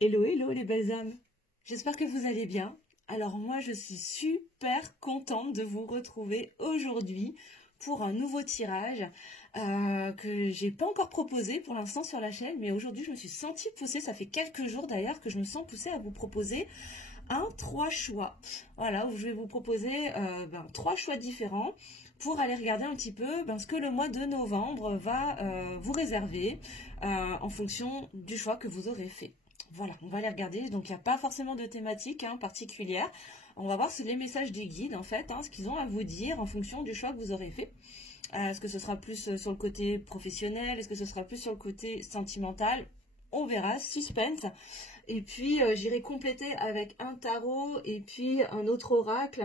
Hello, hello les belles âmes. J'espère que vous allez bien. Alors moi, je suis super contente de vous retrouver aujourd'hui pour un nouveau tirage que j'ai pas encore proposé pour l'instant sur la chaîne, mais aujourd'hui je me suis sentie poussée, ça fait quelques jours d'ailleurs que je me sens poussée à vous proposer un 3 choix. Voilà, où je vais vous proposer 3 choix différents pour aller regarder un petit peu ce que le mois de novembre va vous réserver en fonction du choix que vous aurez fait. Voilà, on va les regarder. Donc, il n'y a pas forcément de thématique particulière. On va voir les messages des guides, en fait, ce qu'ils ont à vous dire en fonction du choix que vous aurez fait. Est-ce que ce sera plus sur le côté professionnel? Est-ce que ce sera plus sur le côté sentimental? On verra, suspense. Et puis, j'irai compléter avec un tarot et puis un autre oracle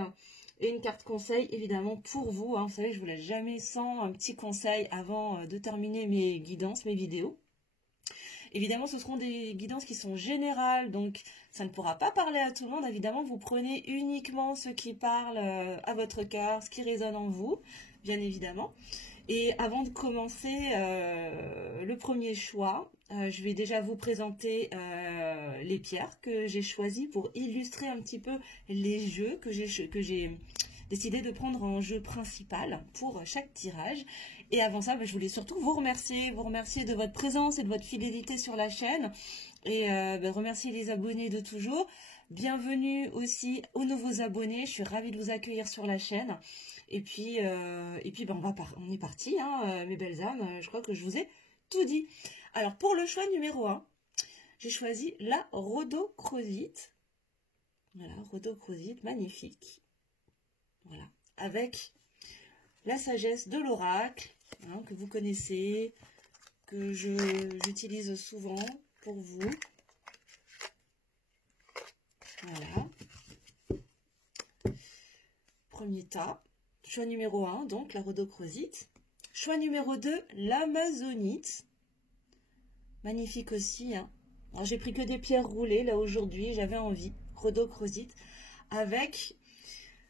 et une carte conseil, évidemment, pour vous. Vous savez, je ne vous laisse jamais sans un petit conseil avant de terminer mes guidances, mes vidéos. Évidemment, ce seront des guidances qui sont générales, donc ça ne pourra pas parler à tout le monde. Évidemment, vous prenez uniquement ce qui parle à votre cœur, ce qui résonne en vous, bien évidemment. Et avant de commencer le premier choix, je vais déjà vous présenter les pierres que j'ai choisies pour illustrer un petit peu les jeux que j'ai décidé de prendre en jeu principal pour chaque tirage. Et avant ça, je voulais surtout vous remercier de votre présence et de votre fidélité sur la chaîne. Et remercier les abonnés de toujours. Bienvenue aussi aux nouveaux abonnés. Je suis ravie de vous accueillir sur la chaîne. Et puis on est parti, mes belles âmes. Je crois que je vous ai tout dit. Alors, pour le choix numéro 1, j'ai choisi la rhodochrosite. Voilà, rhodochrosite, magnifique. Voilà, avec la sagesse de l'oracle, que vous connaissez, que j'utilise souvent pour vous. Voilà. Premier tas. Choix numéro 1, donc la rhodochrosite. Choix numéro 2, l'amazonite. Magnifique aussi. Alors, j'ai pris que des pierres roulées, là, aujourd'hui. J'avais envie. Rhodochrosite. Avec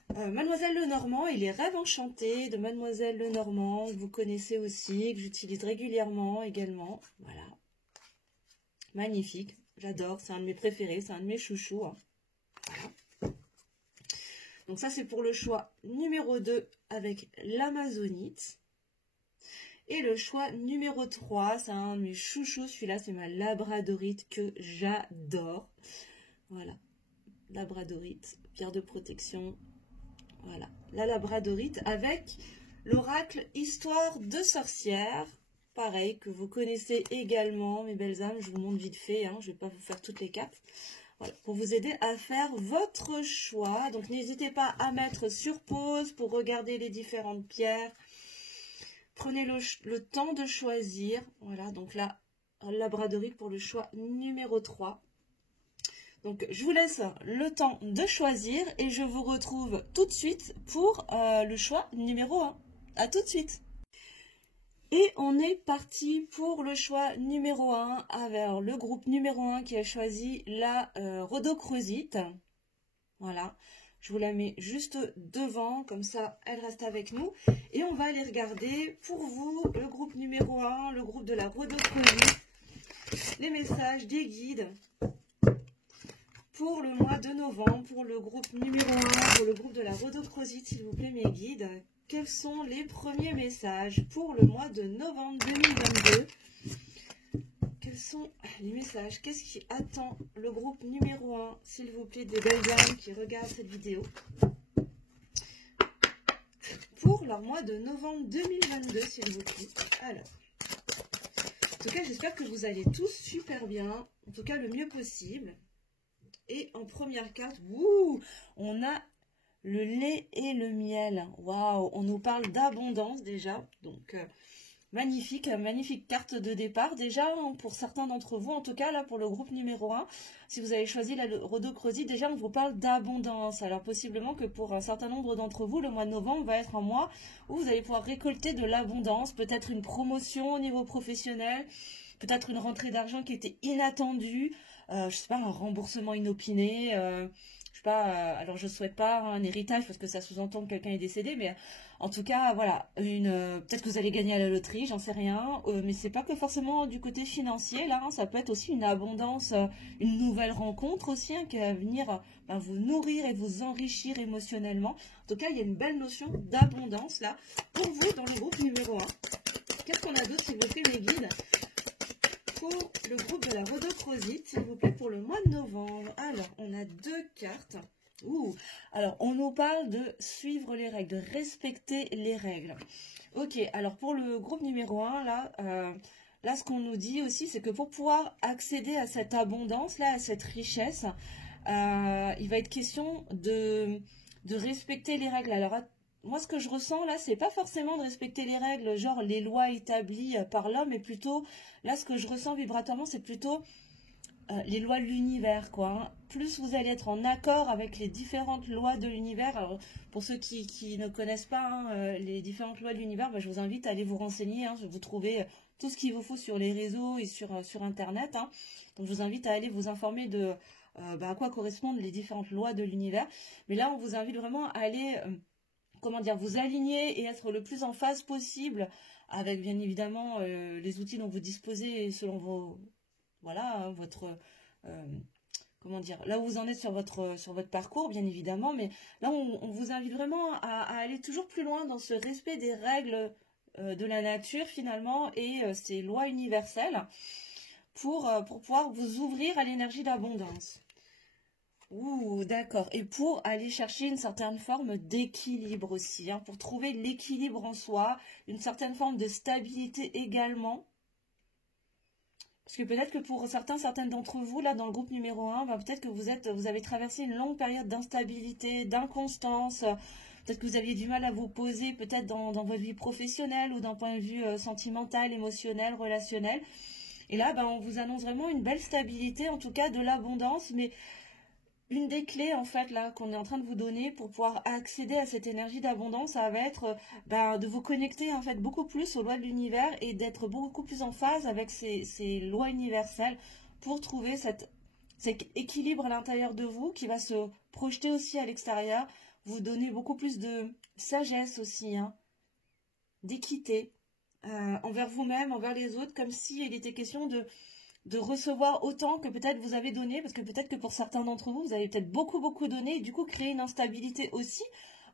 Mademoiselle Lenormand et les rêves enchantés de Mademoiselle Lenormand. Vous connaissez aussi, que j'utilise régulièrement également. Voilà. Magnifique. J'adore. C'est un de mes préférés. C'est un de mes chouchous. Voilà. Donc ça, c'est pour le choix numéro 2 avec l'amazonite. Et le choix numéro 3, c'est un de mes chouchous. Celui-là, c'est ma labradorite que j'adore. Voilà. Labradorite, pierre de protection. Voilà. La labradorite avec l'oracle Histoire de sorcière. Pareil, que vous connaissez également, mes belles âmes. Je vous montre vite fait. Je ne vais pas vous faire toutes les cartes. Voilà, pour vous aider à faire votre choix. Donc, n'hésitez pas à mettre sur pause pour regarder les différentes pierres. Prenez le temps de choisir. Voilà, donc la labradorite pour le choix numéro 3. Donc, je vous laisse le temps de choisir et je vous retrouve tout de suite pour le choix numéro 1. À tout de suite. Et on est parti pour le choix numéro 1 avec le groupe numéro 1 qui a choisi la rhodochrosite. Voilà, je vous la mets juste devant, comme ça elle reste avec nous. Et on va aller regarder pour vous le groupe numéro 1, le groupe de la rhodochrosite, les messages des guides pour le mois de novembre, pour le groupe numéro 1, pour le groupe de la rhodochrosite, s'il vous plaît mes guides. Quels sont les premiers messages pour le mois de novembre 2022? Quels sont les messages? Qu'est-ce qui attend le groupe numéro 1, s'il vous plaît, des belles âmes qui regardent cette vidéo, pour leur mois de novembre 2022, s'il vous plaît? Alors, en tout cas, j'espère que vous allez tous super bien, en tout cas le mieux possible. Et en première carte, on a le lait et le miel. Waouh, on nous parle d'abondance déjà. Donc, magnifique, magnifique carte de départ. Déjà, pour certains d'entre vous, en tout cas, là, pour le groupe numéro 1, si vous avez choisi la rhodochrosite, déjà, on vous parle d'abondance. Alors, possiblement que pour un certain nombre d'entre vous, le mois de novembre va être un mois où vous allez pouvoir récolter de l'abondance. Peut-être une promotion au niveau professionnel, peut-être une rentrée d'argent qui était inattendue. Je sais pas, un remboursement inopiné, pas, alors je souhaite pas un héritage parce que ça sous-entend que quelqu'un est décédé, mais en tout cas, voilà, peut-être que vous allez gagner à la loterie, j'en sais rien, mais c'est pas que forcément du côté financier, là, hein, ça peut être aussi une abondance, une nouvelle rencontre aussi, hein, qui va venir vous nourrir et vous enrichir émotionnellement. En tout cas, il y a une belle notion d'abondance, là, pour vous dans le groupe numéro 1. Qu'est-ce qu'on a d'autre, s'il vous plaît, mes guides, pour le groupe de la Rhodochrosite, s'il vous plaît, pour le mois de novembre? Alors, on a 2 cartes. Ouh, alors on nous parle de suivre les règles, de respecter les règles. Ok, alors pour le groupe numéro 1, là ce qu'on nous dit aussi, c'est que pour pouvoir accéder à cette abondance, là, à cette richesse, il va être question de respecter les règles. Alors, moi, ce que je ressens là, c'est pas forcément de respecter les règles, genre les lois établies par l'homme, mais plutôt, là, ce que je ressens vibratoirement, c'est plutôt les lois de l'univers, quoi. Hein. Plus vous allez être en accord avec les différentes lois de l'univers. Alors, pour ceux qui ne connaissent pas hein, les différentes lois de l'univers, je vous invite à aller vous renseigner. Hein, vous trouvez tout ce qu'il vous faut sur les réseaux et sur Internet. Hein. Donc, je vous invite à aller vous informer de à quoi correspondent les différentes lois de l'univers. Mais là, on vous invite vraiment à aller, comment dire, vous aligner et être le plus en phase possible avec, bien évidemment, les outils dont vous disposez selon vos... Voilà, hein, votre... comment dire, là où vous en êtes sur votre parcours, bien évidemment, mais là, on vous invite vraiment à aller toujours plus loin dans ce respect des règles de la nature, finalement, et ces lois universelles pour pouvoir vous ouvrir à l'énergie d'abondance. Ouh, d'accord. Et pour aller chercher une certaine forme d'équilibre aussi, hein, pour trouver l'équilibre en soi, une certaine forme de stabilité également. Parce que peut-être que pour certaines d'entre vous, là, dans le groupe numéro 1, peut-être que vous avez traversé une longue période d'instabilité, d'inconstance. Peut-être que vous aviez du mal à vous poser, peut-être dans votre vie professionnelle ou d'un point de vue sentimental, émotionnel, relationnel. Et là, on vous annonce vraiment une belle stabilité, en tout cas de l'abondance, mais une des clés, en fait, là, qu'on est en train de vous donner pour pouvoir accéder à cette énergie d'abondance, ça va être de vous connecter, en fait, beaucoup plus aux lois de l'univers et d'être beaucoup plus en phase avec ces lois universelles pour trouver cet équilibre à l'intérieur de vous qui va se projeter aussi à l'extérieur, vous donner beaucoup plus de sagesse aussi, hein, d'équité envers vous-même, envers les autres, comme s'il était question de recevoir autant que peut-être vous avez donné, parce que peut-être que pour certains d'entre vous, vous avez peut-être beaucoup donné, et du coup créer une instabilité aussi,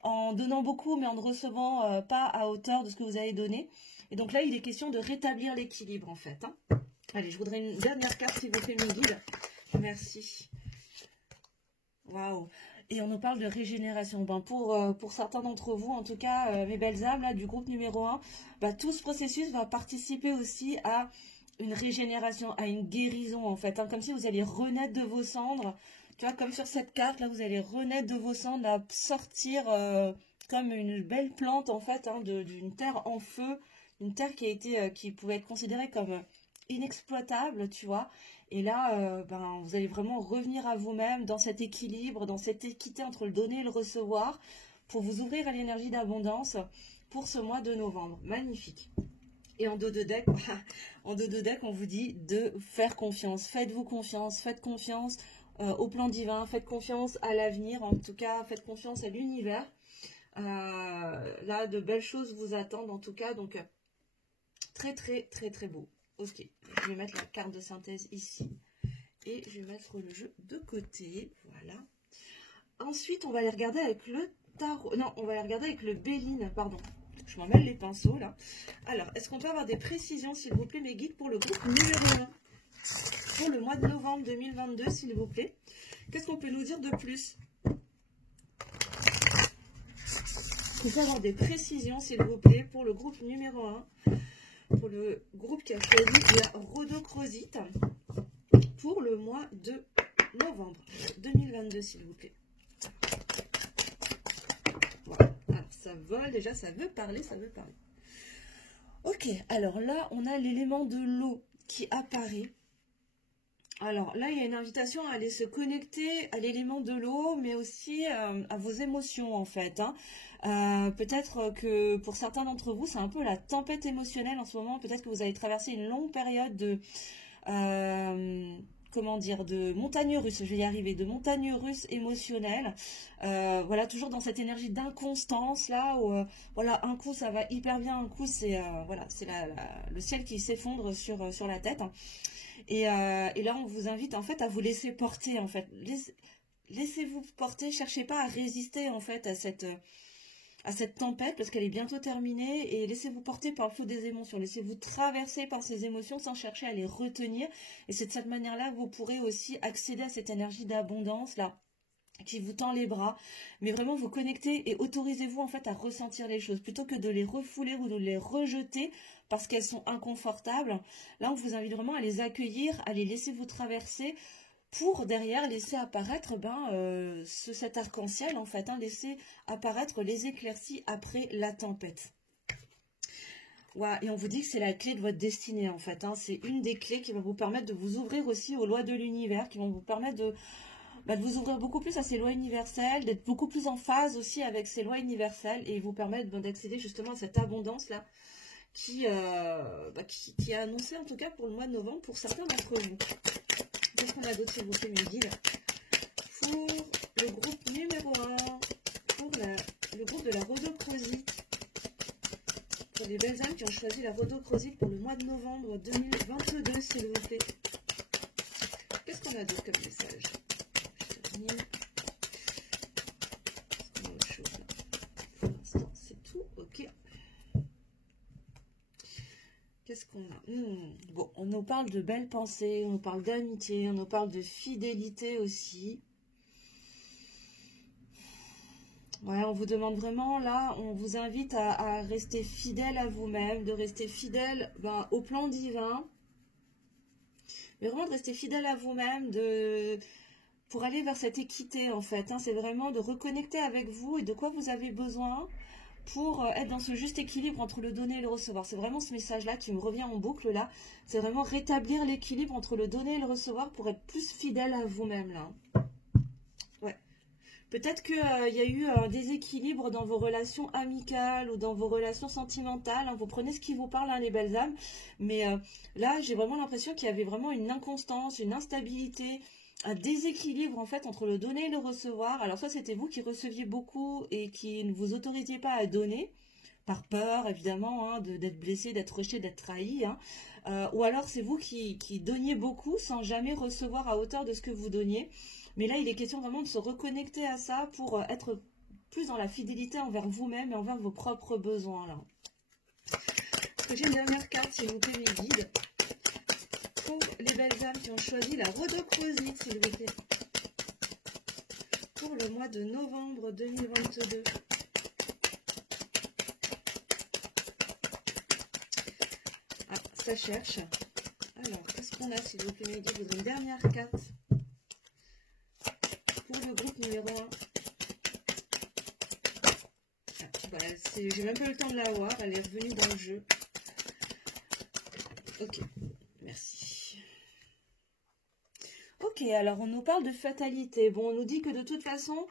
en donnant beaucoup, mais en ne recevant pas à hauteur de ce que vous avez donné. Et donc là, il est question de rétablir l'équilibre, en fait. Hein. Allez, je voudrais une dernière carte, s'il vous plaît, mes guides. Merci. Waouh. Et on nous parle de régénération. Pour certains d'entre vous, en tout cas, mes belles âmes, là, du groupe numéro 1, tout ce processus va participer aussi à une régénération, à une guérison en fait, hein, comme si vous alliez renaître de vos cendres, tu vois, comme sur cette carte là, vous allez renaître de vos cendres, là, sortir comme une belle plante en fait, hein, d'une terre en feu, une terre qui pouvait être considérée comme inexploitable, tu vois, et là, vous allez vraiment revenir à vous-même dans cet équilibre, dans cette équité entre le donner et le recevoir, pour vous ouvrir à l'énergie d'abondance pour ce mois de novembre. Magnifique. Et en dos de deck, on vous dit de faire confiance. Faites-vous confiance, faites confiance au plan divin, faites confiance à l'avenir, en tout cas, faites confiance à l'univers. Là, de belles choses vous attendent, en tout cas, donc très beau. Ok, je vais mettre la carte de synthèse ici et je vais mettre le jeu de côté, voilà. Ensuite, on va aller regarder avec le tarot, non, on va aller regarder avec le Béline, pardon. Je m'emmêle les pinceaux là. Alors, est-ce qu'on peut avoir des précisions, s'il vous plaît, mes guides, pour le groupe numéro 1 pour le mois de novembre 2022, s'il vous plaît? Qu'est-ce qu'on peut nous dire de plus? On peut avoir des précisions, s'il vous plaît, pour le groupe numéro 1, pour le groupe qui a choisi la Rhodochrosite pour le mois de novembre 2022, s'il vous plaît. Voilà. Alors, ça vole, déjà, ça veut parler, ça veut parler. Ok, alors là, on a l'élément de l'eau qui apparaît. Alors là, il y a une invitation à aller se connecter à l'élément de l'eau, mais aussi à vos émotions, en fait. Hein. Peut-être que pour certains d'entre vous, c'est un peu la tempête émotionnelle en ce moment. Peut-être que vous avez traversé une longue période de... comment dire, de montagne russe, je vais y arriver, de montagne russe émotionnelle. Voilà, toujours dans cette énergie d'inconstance là, où voilà, un coup ça va hyper bien, un coup c'est voilà, c'est le ciel qui s'effondre sur la tête. Et là, on vous invite en fait à vous laisser porter en fait. Laissez-vous porter, cherchez pas à résister en fait à cette tempête parce qu'elle est bientôt terminée et laissez-vous porter par le flot des émotions, laissez-vous traverser par ces émotions sans chercher à les retenir et c'est de cette manière-là que vous pourrez aussi accéder à cette énergie d'abondance là qui vous tend les bras, mais vraiment vous connectez et autorisez-vous en fait à ressentir les choses plutôt que de les refouler ou de les rejeter parce qu'elles sont inconfortables. Là, on vous invite vraiment à les accueillir, à les laisser vous traverser pour derrière laisser apparaître cet arc-en-ciel en fait, laisser apparaître les éclaircies après la tempête. Ouais, et on vous dit que c'est la clé de votre destinée en fait, c'est une des clés qui va vous permettre de vous ouvrir aussi aux lois de l'univers, qui vont vous permettre de vous ouvrir beaucoup plus à ces lois universelles, d'être beaucoup plus en phase aussi avec ces lois universelles et vous permettre d'accéder justement à cette abondance-là qui est annoncée en tout cas pour le mois de novembre pour certains d'entre vous. Qu'est-ce qu'on a d'autre s'il vous plaît mes guides? Pour le groupe numéro 1, pour le groupe de la rhodochrosite, pour les belles âmes qui ont choisi la rhodochrosite pour le mois de novembre 2022 s'il vous plaît. Qu'est-ce qu'on a d'autre comme message? Pour l'instant, c'est tout. Ok. Qu'est-ce qu'on a? Bon, on nous parle de belles pensées, on nous parle d'amitié, on nous parle de fidélité aussi. Ouais, on vous demande vraiment, là, on vous invite à rester fidèle à vous-même, de rester fidèle au plan divin. Mais vraiment de rester fidèle à vous-même, pour aller vers cette équité en fait, c'est vraiment de reconnecter avec vous et de quoi vous avez besoin pour être dans ce juste équilibre entre le donner et le recevoir. C'est vraiment ce message-là qui me revient en boucle là, c'est vraiment rétablir l'équilibre entre le donner et le recevoir pour être plus fidèle à vous-même là. Ouais. Peut-être qu'il y a eu un déséquilibre dans vos relations amicales ou dans vos relations sentimentales. Vous prenez ce qui vous parle, les belles âmes. Mais là, j'ai vraiment l'impression qu'il y avait vraiment une inconstance, une instabilité, un déséquilibre en fait entre le donner et le recevoir. Alors soit c'était vous qui receviez beaucoup et qui ne vous autorisiez pas à donner, par peur évidemment d'être blessé, d'être rejeté, d'être trahi. Ou alors c'est vous qui donniez beaucoup sans jamais recevoir à hauteur de ce que vous donniez. Mais là, il est question vraiment de se reconnecter à ça pour être plus dans la fidélité envers vous-même et envers vos propres besoins. Là. J'ai une dernière carte, s'il vous plaît, mes guides. Pour les belles âmes qui ont choisi la rhodochrosite, s'il vous plaît. Pour le mois de novembre 2022. Ah, ça cherche. Alors, qu'est-ce qu'on a, s'il vous plaît, mes guides? Je voudrais une dernière carte. Pour le groupe numéro 1. Voilà, j'ai même pas eu le temps de la voir, elle est revenue dans le jeu. Ok, merci. Ok, alors on nous parle de fatalité. Bon, on nous dit que de toute façon,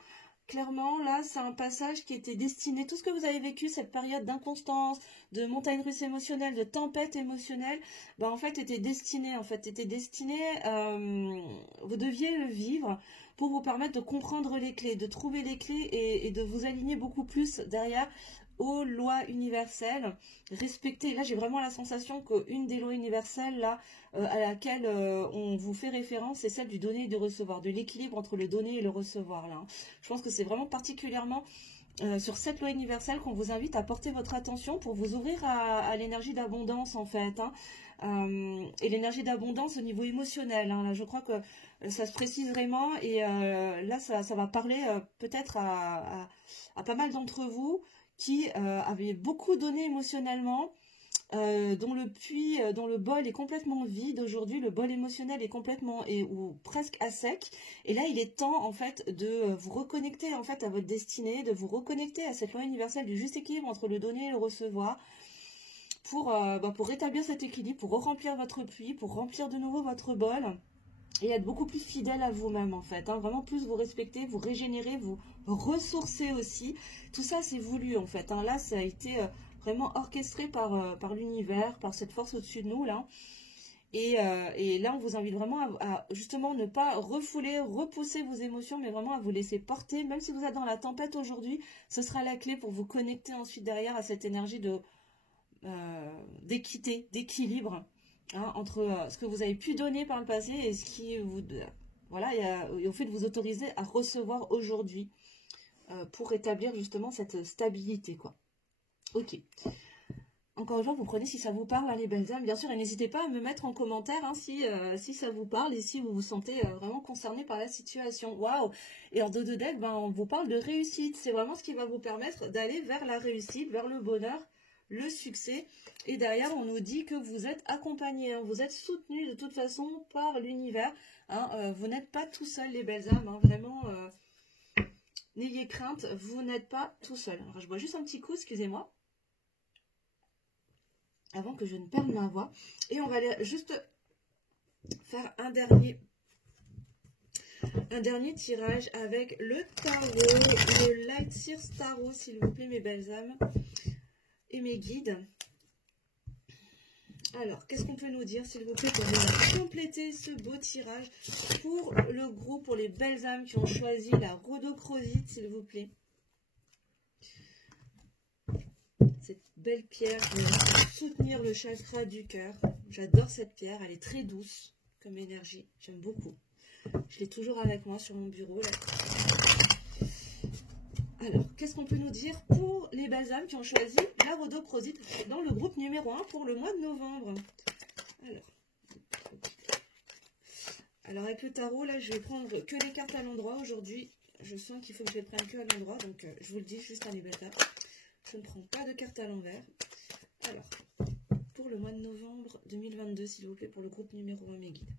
clairement, là, c'est un passage qui était destiné, tout ce que vous avez vécu, cette période d'inconstance, de montagne russe émotionnelle, de tempête émotionnelle, en fait, était destiné, vous deviez le vivre pour vous permettre de comprendre les clés, de trouver les clés et de vous aligner beaucoup plus derrière aux lois universelles, respecter. Là, j'ai vraiment la sensation qu'une des lois universelles là à laquelle on vous fait référence, c'est celle du donner et du recevoir, de l'équilibre entre le donner et le recevoir. Là, je pense que c'est vraiment particulièrement sur cette loi universelle qu'on vous invite à porter votre attention pour vous ouvrir à l'énergie d'abondance en fait. Et l'énergie d'abondance au niveau émotionnel. Là, je crois que ça se précise vraiment et là, ça va parler peut-être à pas mal d'entre vous qui avaient beaucoup donné émotionnellement, dont le puits, dont le bol est complètement vide aujourd'hui, le bol émotionnel est complètement ou presque à sec. Et là, il est temps en fait de vous reconnecter en fait à votre destinée, de vous reconnecter à cette loi universelle du juste équilibre entre le donner et le recevoir, pour rétablir cet équilibre, pour remplir votre puits, pour remplir de nouveau votre bol. Et être beaucoup plus fidèle à vous-même en fait, vraiment plus vous respecter, vous régénérer, vous ressourcer aussi. Tout ça c'est voulu en fait, là ça a été vraiment orchestré par l'univers, par cette force au-dessus de nous là. Et là, on vous invite vraiment à justement ne pas refouler, repousser vos émotions, mais vraiment à vous laisser porter. Même si vous êtes dans la tempête aujourd'hui, ce sera la clé pour vous connecter ensuite derrière à cette énergie d'équité, d'équilibre, hein, entre ce que vous avez pu donner par le passé et ce qui vous... voilà, et au fait de vous autoriser à recevoir aujourd'hui pour rétablir justement cette stabilité, quoi. Ok. Encore une fois, vous prenez si ça vous parle, hein, les belles âmes. Bien sûr, et n'hésitez pas à me mettre en commentaire hein, si ça vous parle et si vous vous sentez vraiment concerné par la situation. Waouh! Et en dos de deck, ben, on vous parle de réussite. C'est vraiment ce qui va vous permettre d'aller vers la réussite, vers le bonheur, le succès. Et derrière, on nous dit que vous êtes accompagné, hein, vous êtes soutenu de toute façon par l'univers. Hein, vous n'êtes pas tout seul, les belles âmes. Hein, vraiment, n'ayez crainte, vous n'êtes pas tout seul. Alors, je bois juste un petit coup, excusez-moi, avant que je ne perde ma voix. Et on va aller juste faire un dernier tirage avec le tarot, le Light Sears Tarot, s'il vous plaît, mes belles âmes et mes guides. Alors, qu'est-ce qu'on peut nous dire, s'il vous plaît, pour compléter ce beau tirage pour le groupe, pour les belles âmes qui ont choisi la rhodochrosite, s'il vous plaît. Cette belle pierre pour soutenir le chakra du cœur. J'adore cette pierre, elle est très douce comme énergie, j'aime beaucoup. Je l'ai toujours avec moi sur mon bureau. Là. Alors, qu'est-ce qu'on peut nous dire pour les belles âmes qui ont choisi la rhodochrosite dans le groupe numéro 1 pour le mois de novembre? Alors avec le tarot, là, je vais prendre que les cartes à l'endroit aujourd'hui. Je sens qu'il faut que je les prenne que à l'endroit, donc je vous le dis juste à les belles âmes. Je ne prends pas de cartes à l'envers. Alors, pour le mois de novembre 2022, s'il vous plaît, pour le groupe numéro 1, mes guides.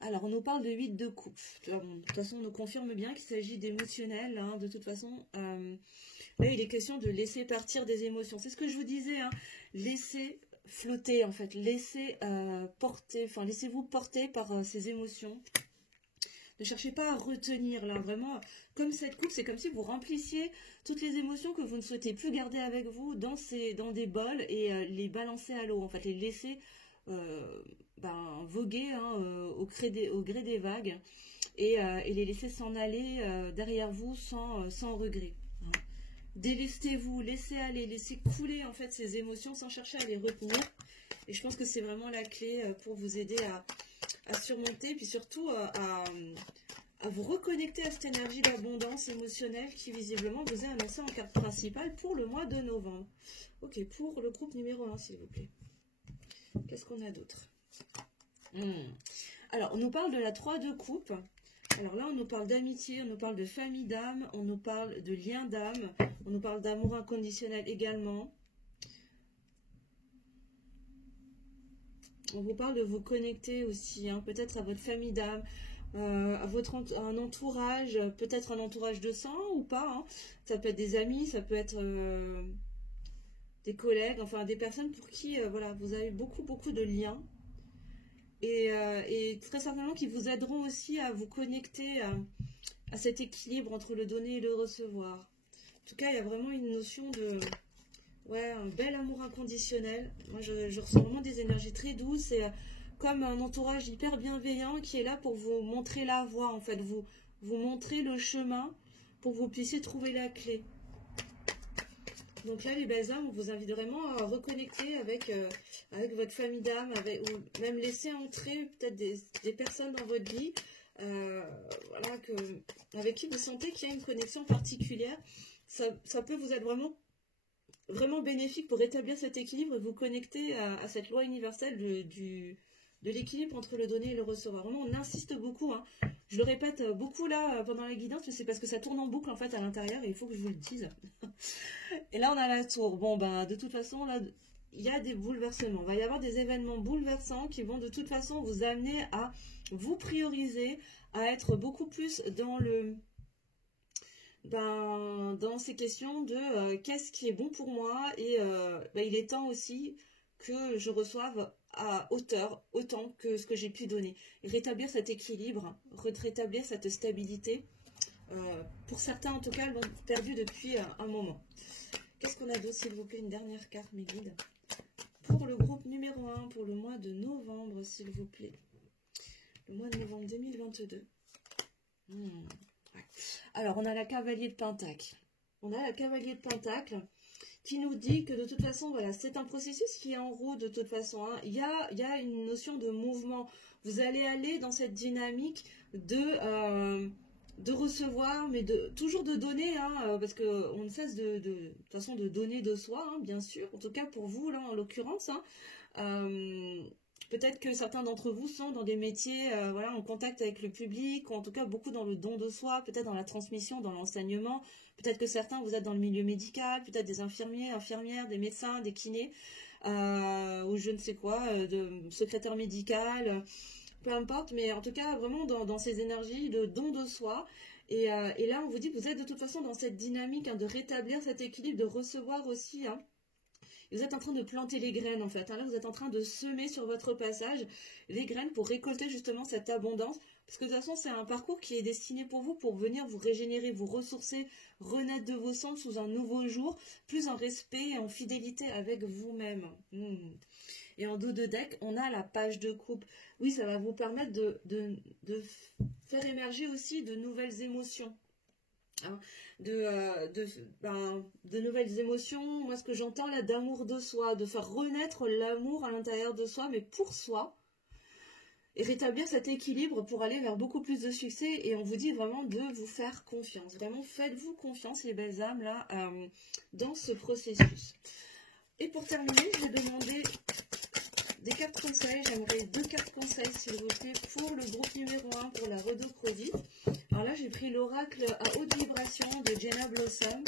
Alors, on nous parle de 8 de coupe. De toute façon, on nous confirme bien qu'il s'agit d'émotionnel. Hein. De toute façon, là, il est question de laisser partir des émotions. C'est ce que je vous disais. Hein. Laissez flotter, en fait. Laissez porter, enfin, laissez-vous porter par ces émotions. Ne cherchez pas à retenir, là, vraiment, comme cette coupe, c'est comme si vous remplissiez toutes les émotions que vous ne souhaitez plus garder avec vous dans des bols et les balancer à l'eau, en fait, les laisser voguer hein, au gré des vagues et les laisser s'en aller derrière vous sans regret. Hein. Délestez-vous, laissez aller, laissez couler, en fait, ces émotions sans chercher à les retenir. Et je pense que c'est vraiment la clé pour vous aider à surmonter, puis surtout à vous reconnecter à cette énergie d'abondance émotionnelle qui visiblement vous est annoncée en carte principale pour le mois de novembre. Ok, pour le groupe numéro 1, s'il vous plaît. Qu'est-ce qu'on a d'autre? Alors, on nous parle de la 3 de coupe. Alors là, on nous parle d'amitié, on nous parle de famille d'âme, on nous parle de lien d'âme, on nous parle d'amour inconditionnel également. On vous parle de vous connecter aussi, hein, peut-être à votre famille d'âme, à un entourage, peut-être un entourage de sang ou pas. Hein. Ça peut être des amis, ça peut être des collègues, enfin des personnes pour qui voilà, vous avez beaucoup de liens. Et très certainement qui vous aideront aussi à vous connecter à cet équilibre entre le donner et le recevoir. En tout cas, il y a vraiment une notion de... Ouais, un bel amour inconditionnel. Moi, je ressens vraiment des énergies très douces et comme un entourage hyper bienveillant qui est là pour vous montrer la voie, en fait, vous montrer le chemin pour que vous puissiez trouver la clé. Donc là, les belles âmes, on vous invite vraiment à reconnecter avec votre famille d'âme, ou même laisser entrer peut-être des personnes dans votre vie, voilà, avec qui vous sentez qu'il y a une connexion particulière. Ça peut vous être vraiment bénéfique pour rétablir cet équilibre et vous connecter à cette loi universelle de l'équilibre entre le donner et le recevoir. Vraiment, on insiste beaucoup. Hein. Je le répète beaucoup là pendant la guidance, mais c'est parce que ça tourne en boucle en fait à l'intérieur et il faut que je vous le dise. Et là, on a la tour. Bon, ben, de toute façon, là, il y a des bouleversements. Il va y avoir des événements bouleversants qui vont de toute façon vous amener à vous prioriser, à être beaucoup plus dans ces questions de qu'est-ce qui est bon pour moi et il est temps aussi que je reçoive à hauteur, autant que ce que j'ai pu donner. Et rétablir cet équilibre, rétablir cette stabilité. Pour certains, en tout cas, l'ont perdu depuis un moment. Qu'est-ce qu'on a d'autre, s'il vous plaît? Une dernière carte, mes guides. pour le groupe numéro 1, pour le mois de novembre, s'il vous plaît. Le mois de novembre 2022. Ouais. Alors, on a la cavalier de Pentacle. On a la cavalier de Pentacle qui nous dit que de toute façon, voilà, c'est un processus qui est en route de toute façon. Hein. Il y a une notion de mouvement. Vous allez aller dans cette dynamique de recevoir, mais toujours de donner, hein, parce qu'on ne cesse de toute façon de donner de soi, hein, bien sûr. En tout cas pour vous, là, en l'occurrence. Hein. Peut-être que certains d'entre vous sont dans des métiers voilà, en contact avec le public, ou en tout cas beaucoup dans le don de soi, peut-être dans la transmission, dans l'enseignement. Peut-être que certains, vous êtes dans le milieu médical, peut-être des infirmiers, infirmières, des médecins, des kinés, ou je ne sais quoi, de secrétaire médical, peu importe. Mais en tout cas, vraiment dans ces énergies de don de soi. Et là, on vous dit que vous êtes de toute façon dans cette dynamique hein, de rétablir cet équilibre, de recevoir aussi... Hein, vous êtes en train de planter les graines en fait. Hein. Là, vous êtes en train de semer sur votre passage les graines pour récolter justement cette abondance. Parce que de toute façon, c'est un parcours qui est destiné pour vous, pour venir vous régénérer, vous ressourcer, renaître de vos cendres sous un nouveau jour, plus en respect et en fidélité avec vous-même. Et en dos de deck, on a la page de coupe. Oui, ça va vous permettre de faire émerger aussi de nouvelles émotions. Hein, de nouvelles émotions, moi ce que j'entends là, d'amour de soi, de faire renaître l'amour à l'intérieur de soi, mais pour soi, et rétablir cet équilibre pour aller vers beaucoup plus de succès. Et on vous dit vraiment de vous faire confiance, vraiment faites-vous confiance les belles âmes là, dans ce processus. Et pour terminer, je vais demander des cartes conseils. J'aimerais 2 cartes conseils s'il vous plaît pour le groupe numéro 1 pour la Rodochrosite. Alors là j'ai pris l'oracle à haute vibration de Jenna Blossom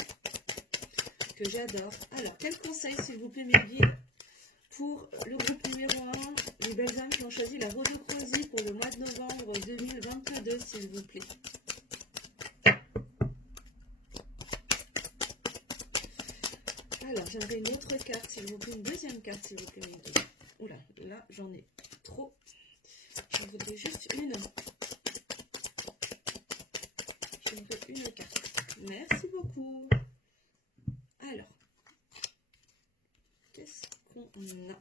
que j'adore. Alors quel conseil s'il vous plaît mes guides pour le groupe numéro 1, les belles âmes qui ont choisi la Rodochrosite pour le mois de novembre 2022 s'il vous plaît. Alors j'aimerais une autre carte s'il vous plaît, une deuxième carte s'il vous plaît mes guides. Oula, là j'en ai trop. J'en voudrais juste une. J'aimerais une carte. Merci beaucoup. Alors, qu'est-ce qu'on a?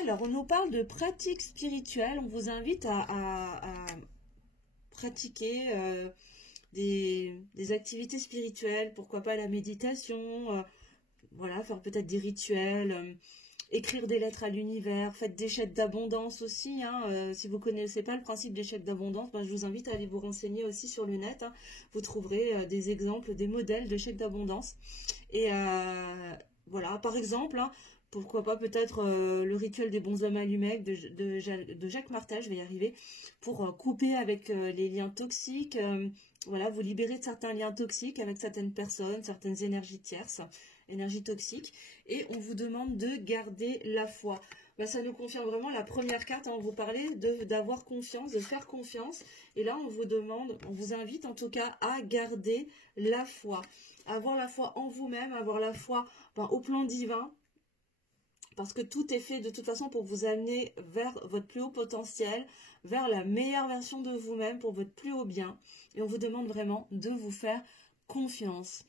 Alors, on nous parle de pratiques spirituelles. On vous invite à pratiquer des activités spirituelles. Pourquoi pas la méditation, voilà, faire peut-être des rituels. Écrire des lettres à l'univers, faites des chèques d'abondance aussi. Hein, si vous ne connaissez pas le principe des chèques d'abondance, ben, je vous invite à aller vous renseigner aussi sur le net. Hein. Vous trouverez des exemples, des modèles de chèques d'abondance. Et voilà, par exemple, hein, pourquoi pas peut-être le rituel des bons hommes allumés de Jacques Martel, je vais y arriver, pour couper avec les liens toxiques. Voilà, vous libérer de certains liens toxiques avec certaines personnes, certaines énergies tierces. Énergie toxique, et on vous demande de garder la foi. Ben, ça nous confirme vraiment la première carte, hein, on vous parlait d'avoir confiance, de faire confiance, et là on vous demande, on vous invite en tout cas à garder la foi, avoir la foi en vous-même, avoir la foi au plan divin, parce que tout est fait de toute façon pour vous amener vers votre plus haut potentiel, vers la meilleure version de vous-même, pour votre plus haut bien, et on vous demande vraiment de vous faire confiance.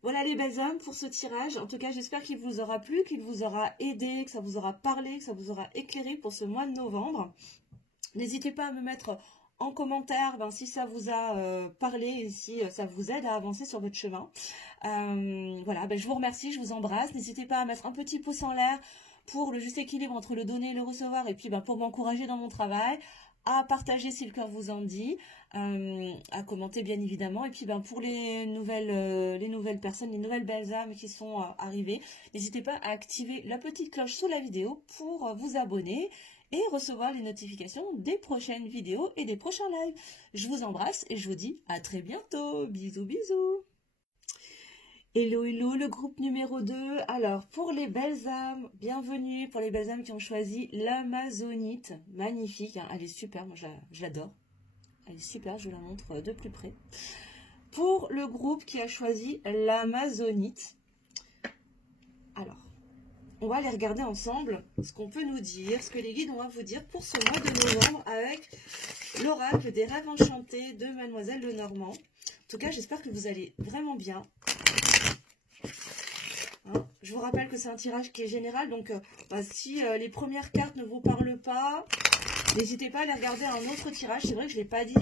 Voilà les belles âmes pour ce tirage. En tout cas, j'espère qu'il vous aura plu, qu'il vous aura aidé, que ça vous aura parlé, que ça vous aura éclairé pour ce mois de novembre. N'hésitez pas à me mettre en commentaire si ça vous a parlé et si ça vous aide à avancer sur votre chemin. Voilà, je vous remercie, je vous embrasse. N'hésitez pas à mettre un petit pouce en l'air pour le juste équilibre entre le donner et le recevoir, et puis pour m'encourager dans mon travail, à partager si le cœur vous en dit, à commenter bien évidemment, et puis pour les nouvelles personnes, les nouvelles belles âmes qui sont arrivées, n'hésitez pas à activer la petite cloche sous la vidéo pour vous abonner et recevoir les notifications des prochaines vidéos et des prochains lives. Je vous embrasse et je vous dis à très bientôt. Bisous, bisous. Hello, hello, le groupe numéro 2. Alors, pour les belles âmes, bienvenue pour les belles âmes qui ont choisi l'Amazonite. Magnifique, hein, elle est super, moi je l'adore. Elle est super, je vous la montre de plus près. Pour le groupe qui a choisi l'Amazonite, alors, on va aller regarder ensemble ce qu'on peut nous dire, ce que les guides ont à vous dire pour ce mois de novembre avec l'oracle des rêves enchantés de Mademoiselle Lenormand. En tout cas, j'espère que vous allez vraiment bien. Hein. Je vous rappelle que c'est un tirage qui est général, donc si les premières cartes ne vous parlent pas, n'hésitez pas à aller regarder un autre tirage. C'est vrai que je ne l'ai pas dit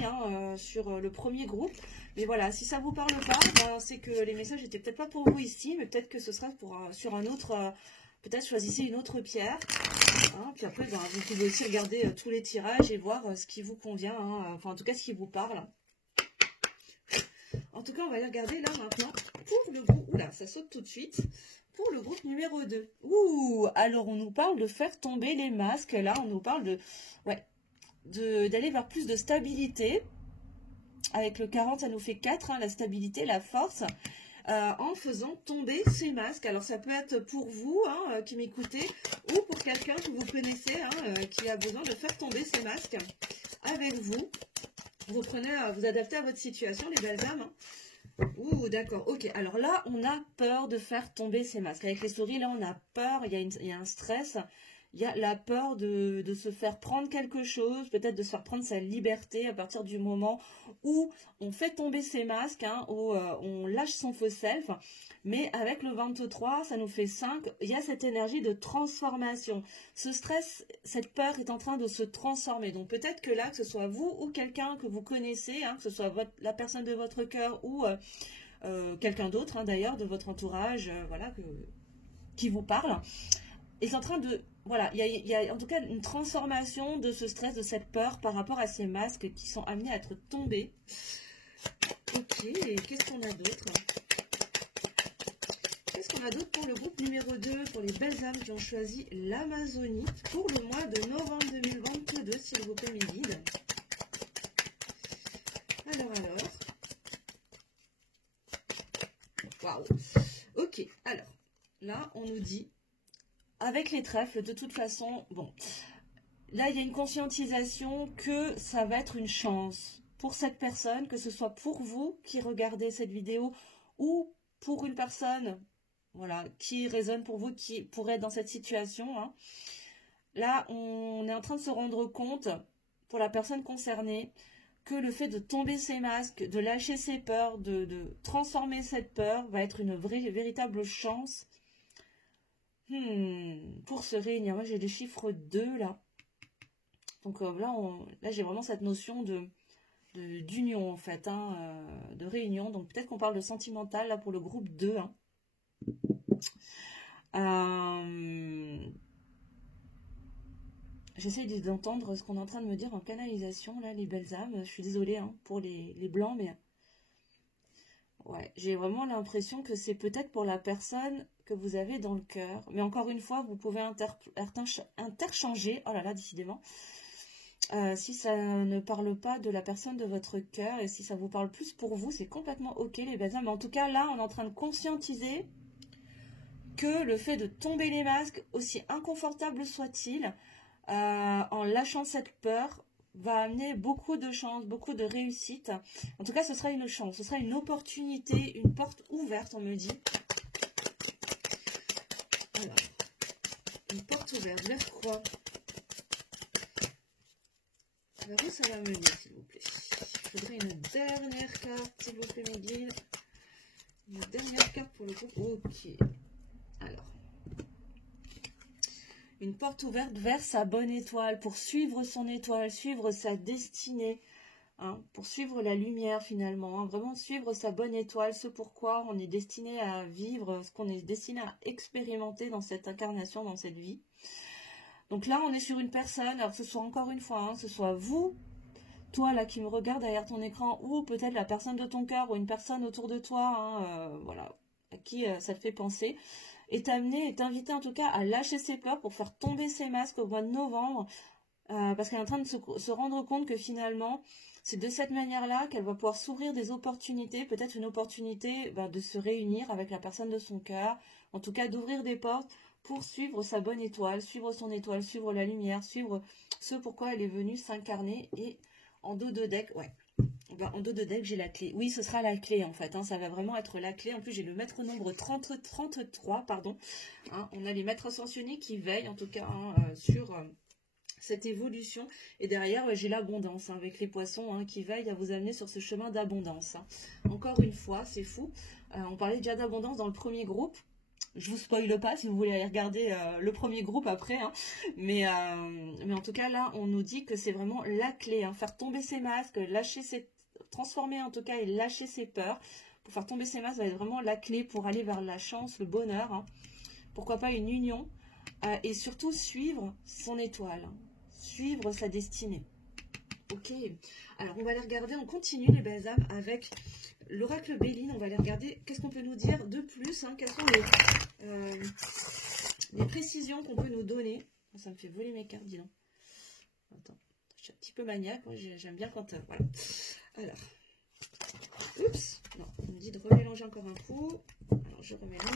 sur le premier groupe, mais voilà, si ça ne vous parle pas, ben, c'est que les messages n'étaient peut-être pas pour vous ici, mais peut-être que ce sera sur un autre, peut-être choisissez une autre pierre. Hein, puis après, ben, vous pouvez aussi regarder tous les tirages et voir ce qui vous convient, hein, enfin en tout cas ce qui vous parle. En tout cas, on va aller regarder là maintenant pour le groupe. Oula, ça saute tout de suite. Pour le groupe numéro 2. Ouh, alors on nous parle de faire tomber les masques. Là, on nous parle d'aller vers plus de stabilité. Avec le 40, ça nous fait 4, hein, la stabilité, la force. En faisant tomber ces masques. Alors, ça peut être pour vous hein, qui m'écoutez ou pour quelqu'un que vous connaissez hein, qui a besoin de faire tomber ces masques avec vous. Vous prenez, vous adaptez à votre situation, les belles âmes. Hein. Ouh, d'accord, ok. Alors là, on a peur de faire tomber ces masques. Avec les souris, là, on a peur, il y a un stress. Il y a la peur de se faire prendre quelque chose, peut-être de se faire prendre sa liberté à partir du moment où on fait tomber ses masques, hein, où on lâche son faux self. Mais avec le 23, ça nous fait 5, il y a cette énergie de transformation. Ce stress, cette peur est en train de se transformer. Donc peut-être que là, que ce soit vous ou quelqu'un que vous connaissez, hein, que ce soit la personne de votre cœur ou quelqu'un d'autre, hein, d'ailleurs, de votre entourage, voilà, qui vous parle, est en train de... Voilà, il y a en tout cas une transformation de ce stress, de cette peur par rapport à ces masques qui sont amenés à être tombés. Ok, et qu'est-ce qu'on a d'autre? Qu'est-ce qu'on a d'autre pour le groupe numéro 2, pour les belles âmes qui ont choisi l'Amazonie pour le mois de novembre 2022, s'il vous plaît, mes guides. Alors. Waouh. Ok, alors, là, on nous dit... Avec les trèfles, de toute façon, bon, là, il y a une conscientisation que ça va être une chance pour cette personne, que ce soit pour vous qui regardez cette vidéo ou pour une personne, voilà, qui résonne pour vous, qui pourrait être dans cette situation. Hein. Là, on est en train de se rendre compte, pour la personne concernée, que le fait de tomber ses masques, de lâcher ses peurs, de transformer cette peur, va être une véritable chance. Pour se réunir, moi j'ai les chiffres 2 là. Donc là, j'ai vraiment cette notion d'union en fait, hein, de réunion. Donc peut-être qu'on parle de sentimental là pour le groupe 2. Hein. J'essaye d'entendre ce qu'on est en train de me dire en canalisation là, les belles âmes. Je suis désolée hein, pour les blancs, mais ouais, j'ai vraiment l'impression que c'est peut-être pour la personne que vous avez dans le cœur. Mais encore une fois, vous pouvez interchanger. Oh là là, décidément. Si ça ne parle pas de la personne de votre cœur et si ça vous parle plus pour vous, c'est complètement ok les belles âmes. Mais en tout cas, là, on est en train de conscientiser que le fait de tomber les masques, aussi inconfortable soit-il, en lâchant cette peur, va amener beaucoup de chance, beaucoup de réussite. En tout cas, ce sera une chance, ce sera une opportunité, une porte ouverte, on me dit. Alors, une porte ouverte, vers quoi? Vers où ça va mener, s'il vous plaît? Je voudrais une dernière carte, s'il vous plaît, mes guides. Une dernière carte pour le groupe. Ok. Alors. Une porte ouverte vers sa bonne étoile, pour suivre son étoile, suivre sa destinée, hein, pour suivre la lumière finalement, hein, vraiment suivre sa bonne étoile, ce pourquoi on est destiné à vivre, ce qu'on est destiné à expérimenter dans cette incarnation, dans cette vie. Donc là, on est sur une personne, alors que ce soit encore une fois, hein, ce soit vous, toi là qui me regarde derrière ton écran, ou peut-être la personne de ton cœur, ou une personne autour de toi, hein, voilà, à qui ça te fait penser, est invité en tout cas à lâcher ses peurs pour faire tomber ses masques au mois de novembre, parce qu'elle est en train de se rendre compte que finalement, c'est de cette manière-là qu'elle va pouvoir s'ouvrir des opportunités, peut-être une opportunité de se réunir avec la personne de son cœur, en tout cas d'ouvrir des portes pour suivre sa bonne étoile, suivre son étoile, suivre la lumière, suivre ce pourquoi elle est venue s'incarner. Et en dos de deck, ouais. En dos de deck, j'ai la clé. Oui, ce sera la clé, en fait. Hein, ça va vraiment être la clé. En plus, j'ai le maître nombre 33, pardon. Hein, on a les maîtres ascensionnés qui veillent, en tout cas, hein, sur cette évolution. Et derrière, j'ai l'abondance, hein, avec les poissons hein, qui veillent à vous amener sur ce chemin d'abondance. Hein. Encore une fois, c'est fou. On parlait déjà d'abondance dans le premier groupe. Je vous spoile pas si vous voulez aller regarder le premier groupe après, hein. Mais en tout cas, là, on nous dit que c'est vraiment la clé, hein. Faire tomber ses masques, transformer en tout cas et lâcher ses peurs. Pour faire tomber ses masques, ça va être vraiment la clé pour aller vers la chance, le bonheur, hein. Pourquoi pas une union. Et surtout, suivre son étoile, hein. Suivre sa destinée. Ok, alors on va aller regarder, on continue les belles âmes avec l'oracle Béline. On va aller regarder qu'est-ce qu'on peut nous dire de plus, hein, quelles sont les précisions qu'on peut nous donner. Ça me fait voler mes cartes, dis donc. Attends, je suis un petit peu maniaque, moi j'aime bien quand... voilà. Alors, oups, non, on me dit de remélanger encore un coup. Alors je remélange.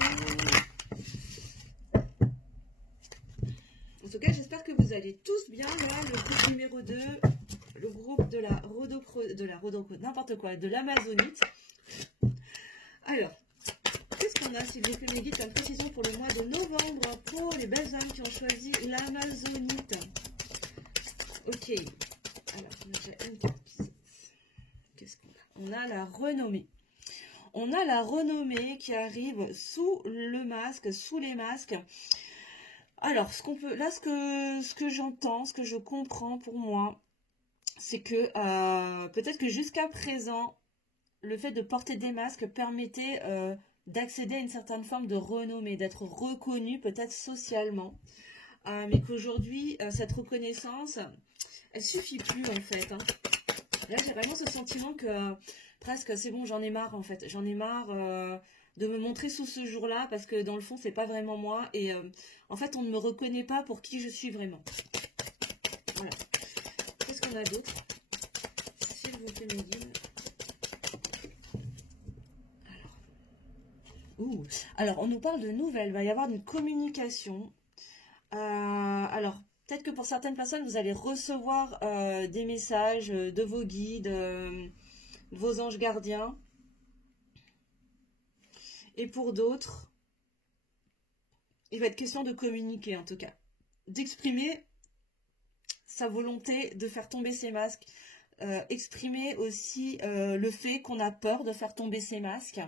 En tout cas, j'espère que vous allez tous bien. Là, le groupe numéro 2, le groupe de la n'importe quoi, de l'Amazonite. Alors, qu'est-ce qu'on a, s'il vous plaît, mes guides, comme précision pour le mois de novembre pour les belles âmes qui ont choisi l'Amazonite? Ok. Alors, on a déjà une carte qui saute. Qu'est-ce qu'on a? On a la renommée. On a la renommée qui arrive sous le masque, sous les masques. Alors, ce que j'entends, ce que je comprends pour moi, c'est que peut-être que jusqu'à présent, le fait de porter des masques permettait d'accéder à une certaine forme de renommée, d'être reconnu peut-être socialement, mais qu'aujourd'hui, cette reconnaissance, elle suffit plus en fait, hein. Là, j'ai vraiment ce sentiment que presque c'est bon, j'en ai marre en fait, j'en ai marre de me montrer sous ce jour-là parce que dans le fond, c'est pas vraiment moi et en fait, on ne me reconnaît pas pour qui je suis vraiment. Voilà. Qu'est-ce qu'on a d'autre? S'il vous plaît, mes guides. Alors, on nous parle de nouvelles. Il va y avoir une communication. Alors, peut-être que pour certaines personnes, vous allez recevoir des messages de vos guides, de vos anges gardiens. Et pour d'autres, il va être question de communiquer en tout cas. D'exprimer sa volonté de faire tomber ses masques. Exprimer aussi le fait qu'on a peur de faire tomber ses masques.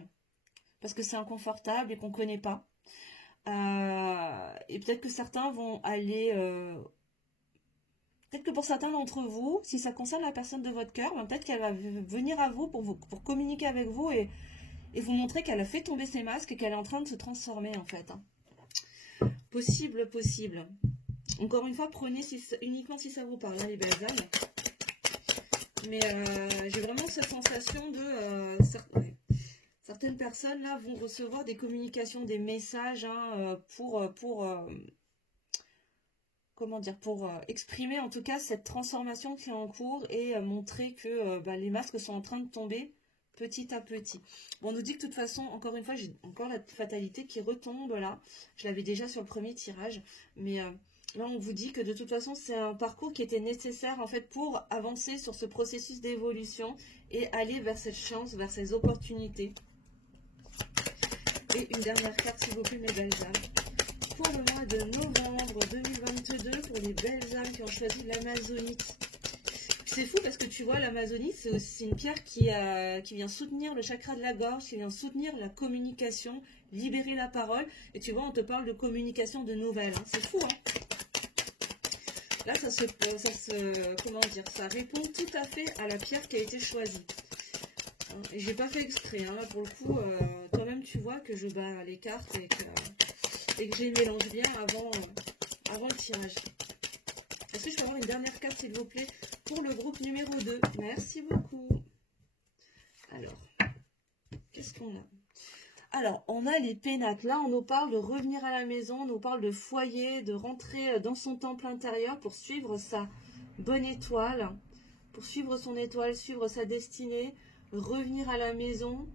Parce que c'est inconfortable et qu'on ne connaît pas. Et peut-être que certains vont aller... peut-être que pour certains d'entre vous, si ça concerne la personne de votre cœur, ben peut-être qu'elle va venir à vous pour communiquer avec vous et vous montrer qu'elle a fait tomber ses masques et qu'elle est en train de se transformer en fait, hein. Possible, possible. Encore une fois, prenez uniquement si ça vous parle, hein, les belles âmes. Mais j'ai vraiment cette sensation de... certaines personnes là vont recevoir des communications, des messages, hein, comment dire, pour exprimer en tout cas cette transformation qui est en cours et montrer que les masques sont en train de tomber petit à petit. Bon, on nous dit que de toute façon, encore une fois, j'ai encore la fatalité qui retombe là. Je l'avais déjà sur le premier tirage, mais là on vous dit que de toute façon c'est un parcours qui était nécessaire en fait pour avancer sur ce processus d'évolution et aller vers cette chance, vers ces opportunités. Et une dernière carte s'il vous plaît, mes belles âmes. Pour le mois de novembre 2022, pour les belles âmes qui ont choisi l'Amazonite. C'est fou parce que tu vois, l'Amazonite, c'est une pierre qui vient soutenir le chakra de la gorge, qui vient soutenir la communication, libérer la parole. Et tu vois, on te parle de communication de nouvelles, hein. C'est fou, hein. Là, comment dire, ça répond tout à fait à la pierre qui a été choisie. Et j'ai pas fait exprès, hein. Là, pour le coup, toi-même, tu vois que je bats les cartes et que j'ai mélange bien avant le tirage. Est-ce que je peux avoir une dernière carte, s'il vous plaît, pour le groupe numéro 2? Merci beaucoup. Alors, qu'est-ce qu'on a? Alors, on a les pénates. Là, on nous parle de revenir à la maison, on nous parle de foyer, de rentrer dans son temple intérieur pour suivre sa bonne étoile, pour suivre son étoile, suivre sa destinée, revenir à la maison.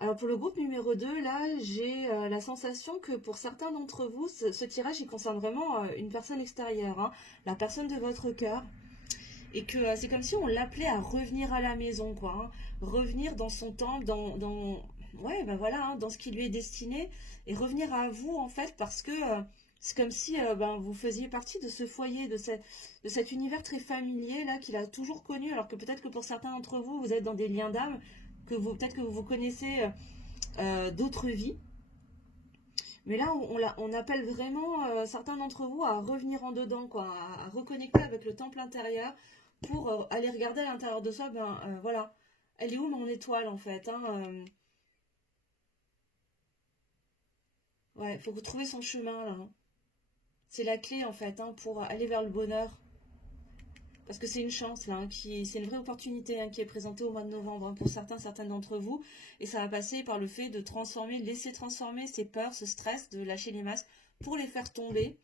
Alors pour le groupe numéro 2, là, j'ai la sensation que pour certains d'entre vous, ce tirage, il concerne vraiment une personne extérieure, hein, la personne de votre cœur. Et que c'est comme si on l'appelait à revenir à la maison, quoi, hein, revenir dans son temple, ouais, ben voilà, hein, dans ce qui lui est destiné, et revenir à vous, en fait, parce que c'est comme si vous faisiez partie de ce foyer, de cet univers très familier, là, qu'il a toujours connu, alors que peut-être que pour certains d'entre vous, vous êtes dans des liens d'âme que vous, peut-être que vous connaissez d'autres vies. Mais là, on appelle vraiment certains d'entre vous à revenir en dedans, quoi, à reconnecter avec le temple intérieur pour aller regarder à l'intérieur de soi, voilà, elle est où mon étoile en fait, hein, ouais, il faut retrouver son chemin là, hein. C'est la clé en fait, hein, pour aller vers le bonheur. Parce que c'est une chance là, hein, c'est une vraie opportunité, hein, qui est présentée au mois de novembre, hein, pour certaines d'entre vous. Et ça va passer par le fait de transformer, laisser transformer ces peurs, ce stress, de lâcher les masques pour les faire tomber,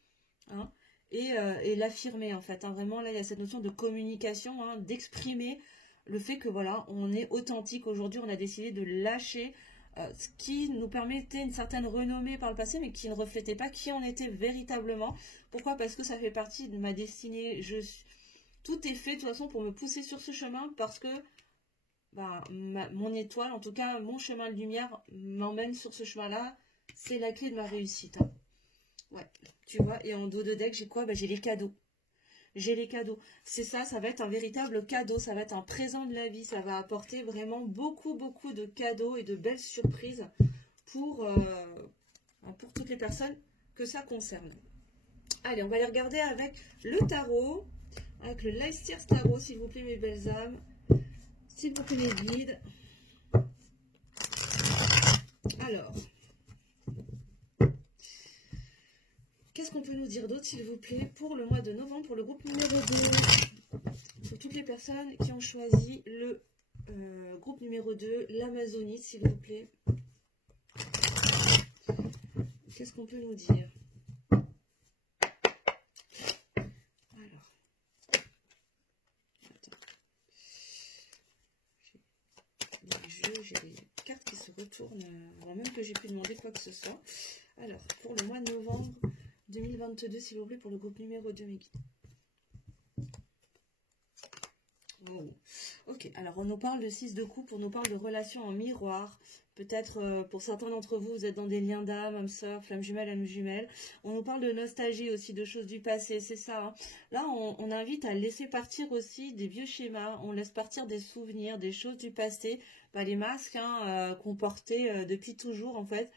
hein, et l'affirmer en fait, hein. Vraiment là il y a cette notion de communication, hein, d'exprimer le fait que voilà, on est authentique. Aujourd'hui on a décidé de lâcher ce qui nous permettait une certaine renommée par le passé, mais qui ne reflétait pas qui on était véritablement. Pourquoi? Parce que ça fait partie de ma destinée. Tout est fait de toute façon pour me pousser sur ce chemin, parce que mon étoile, en tout cas mon chemin de lumière, m'emmène sur ce chemin-là. C'est la clé de ma réussite, hein. Ouais, tu vois, et en dos de deck, j'ai quoi? J'ai les cadeaux. J'ai les cadeaux. C'est ça, ça va être un véritable cadeau, ça va être un présent de la vie, ça va apporter vraiment beaucoup, beaucoup de cadeaux et de belles surprises pour toutes les personnes que ça concerne. Allez, on va aller regarder avec le tarot, avec le Life Tears Tarot, s'il vous plaît, mes belles âmes, s'il vous plaît, mes guides. Alors, qu'est-ce qu'on peut nous dire d'autre, s'il vous plaît, pour le mois de novembre, pour le groupe numéro 2, pour toutes les personnes qui ont choisi le groupe numéro 2, l'Amazonite, s'il vous plaît. Qu'est-ce qu'on peut nous dire? Alors, attends. J'ai des cartes qui se retournent avant même que j'ai pu demander quoi que ce soit. Alors, pour le mois de novembre 2022, s'il vous plaît, pour le groupe numéro 2, mes guides. Oh. Ok, alors on nous parle de 6 de coupe, on nous parle de relations en miroir. Peut-être pour certains d'entre vous, vous êtes dans des liens d'âme, âme sœur, flamme jumelle, âme jumelle. On nous parle de nostalgie aussi, de choses du passé, c'est ça, hein. Là, on invite à laisser partir aussi des vieux schémas, on laisse partir des souvenirs, des choses du passé, les masques, hein, qu'on portait depuis toujours en fait,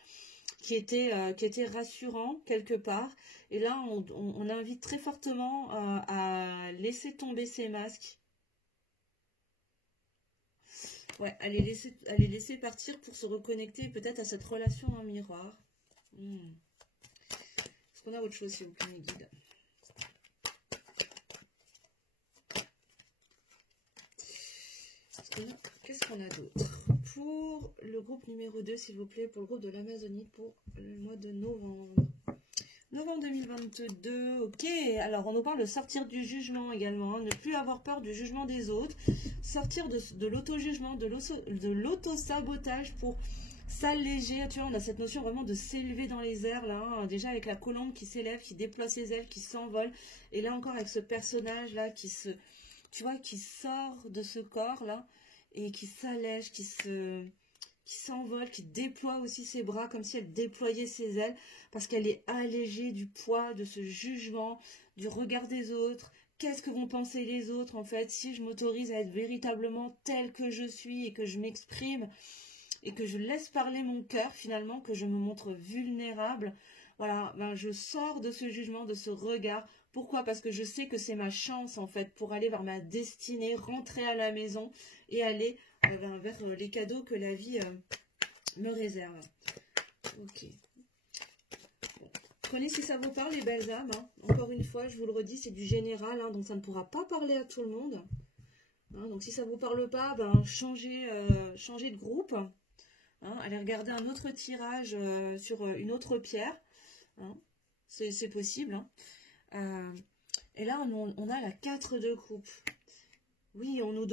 qui étaient rassurants quelque part. Et là, on invite très fortement à laisser tomber ces masques. Ouais, allez laisser partir pour se reconnecter peut-être à cette relation en miroir. Est-ce qu'on a autre chose, s'il vous plaît, mes guides? Qu'est-ce qu'on a d'autre? Pour le groupe numéro 2, s'il vous plaît, pour le groupe de l'Amazonite, pour le mois de novembre. Novembre 2022, ok. Alors, on nous parle de sortir du jugement également, hein, ne plus avoir peur du jugement des autres, sortir de l'auto-jugement, de l'auto-sabotage pour s'alléger. Tu vois, on a cette notion vraiment de s'élever dans les airs, là, hein, déjà avec la colombe qui s'élève, qui déploie ses ailes, qui s'envole. Et là encore avec ce personnage-là qui sort de ce corps-là et qui s'allège, qui s'envole, qui déploie aussi ses bras comme si elle déployait ses ailes, parce qu'elle est allégée du poids, de ce jugement, du regard des autres. Qu'est-ce que vont penser les autres en fait, si je m'autorise à être véritablement telle que je suis et que je m'exprime et que je laisse parler mon cœur finalement, que je me montre vulnérable. Voilà, je sors de ce jugement, de ce regard. Pourquoi? Parce que je sais que c'est ma chance en fait pour aller vers ma destinée, rentrer à la maison et aller vers les cadeaux que la vie me réserve. Ok. Bon. Prenez si ça vous parle, les belles âmes, hein. Encore une fois, je vous le redis, c'est du général, hein, donc ça ne pourra pas parler à tout le monde. Hein, donc si ça ne vous parle pas, changez de groupe. Hein, allez regarder un autre tirage sur une autre pierre. Hein, c'est possible. Hein. Et là, on a la 4 de coupe. Oui, on vous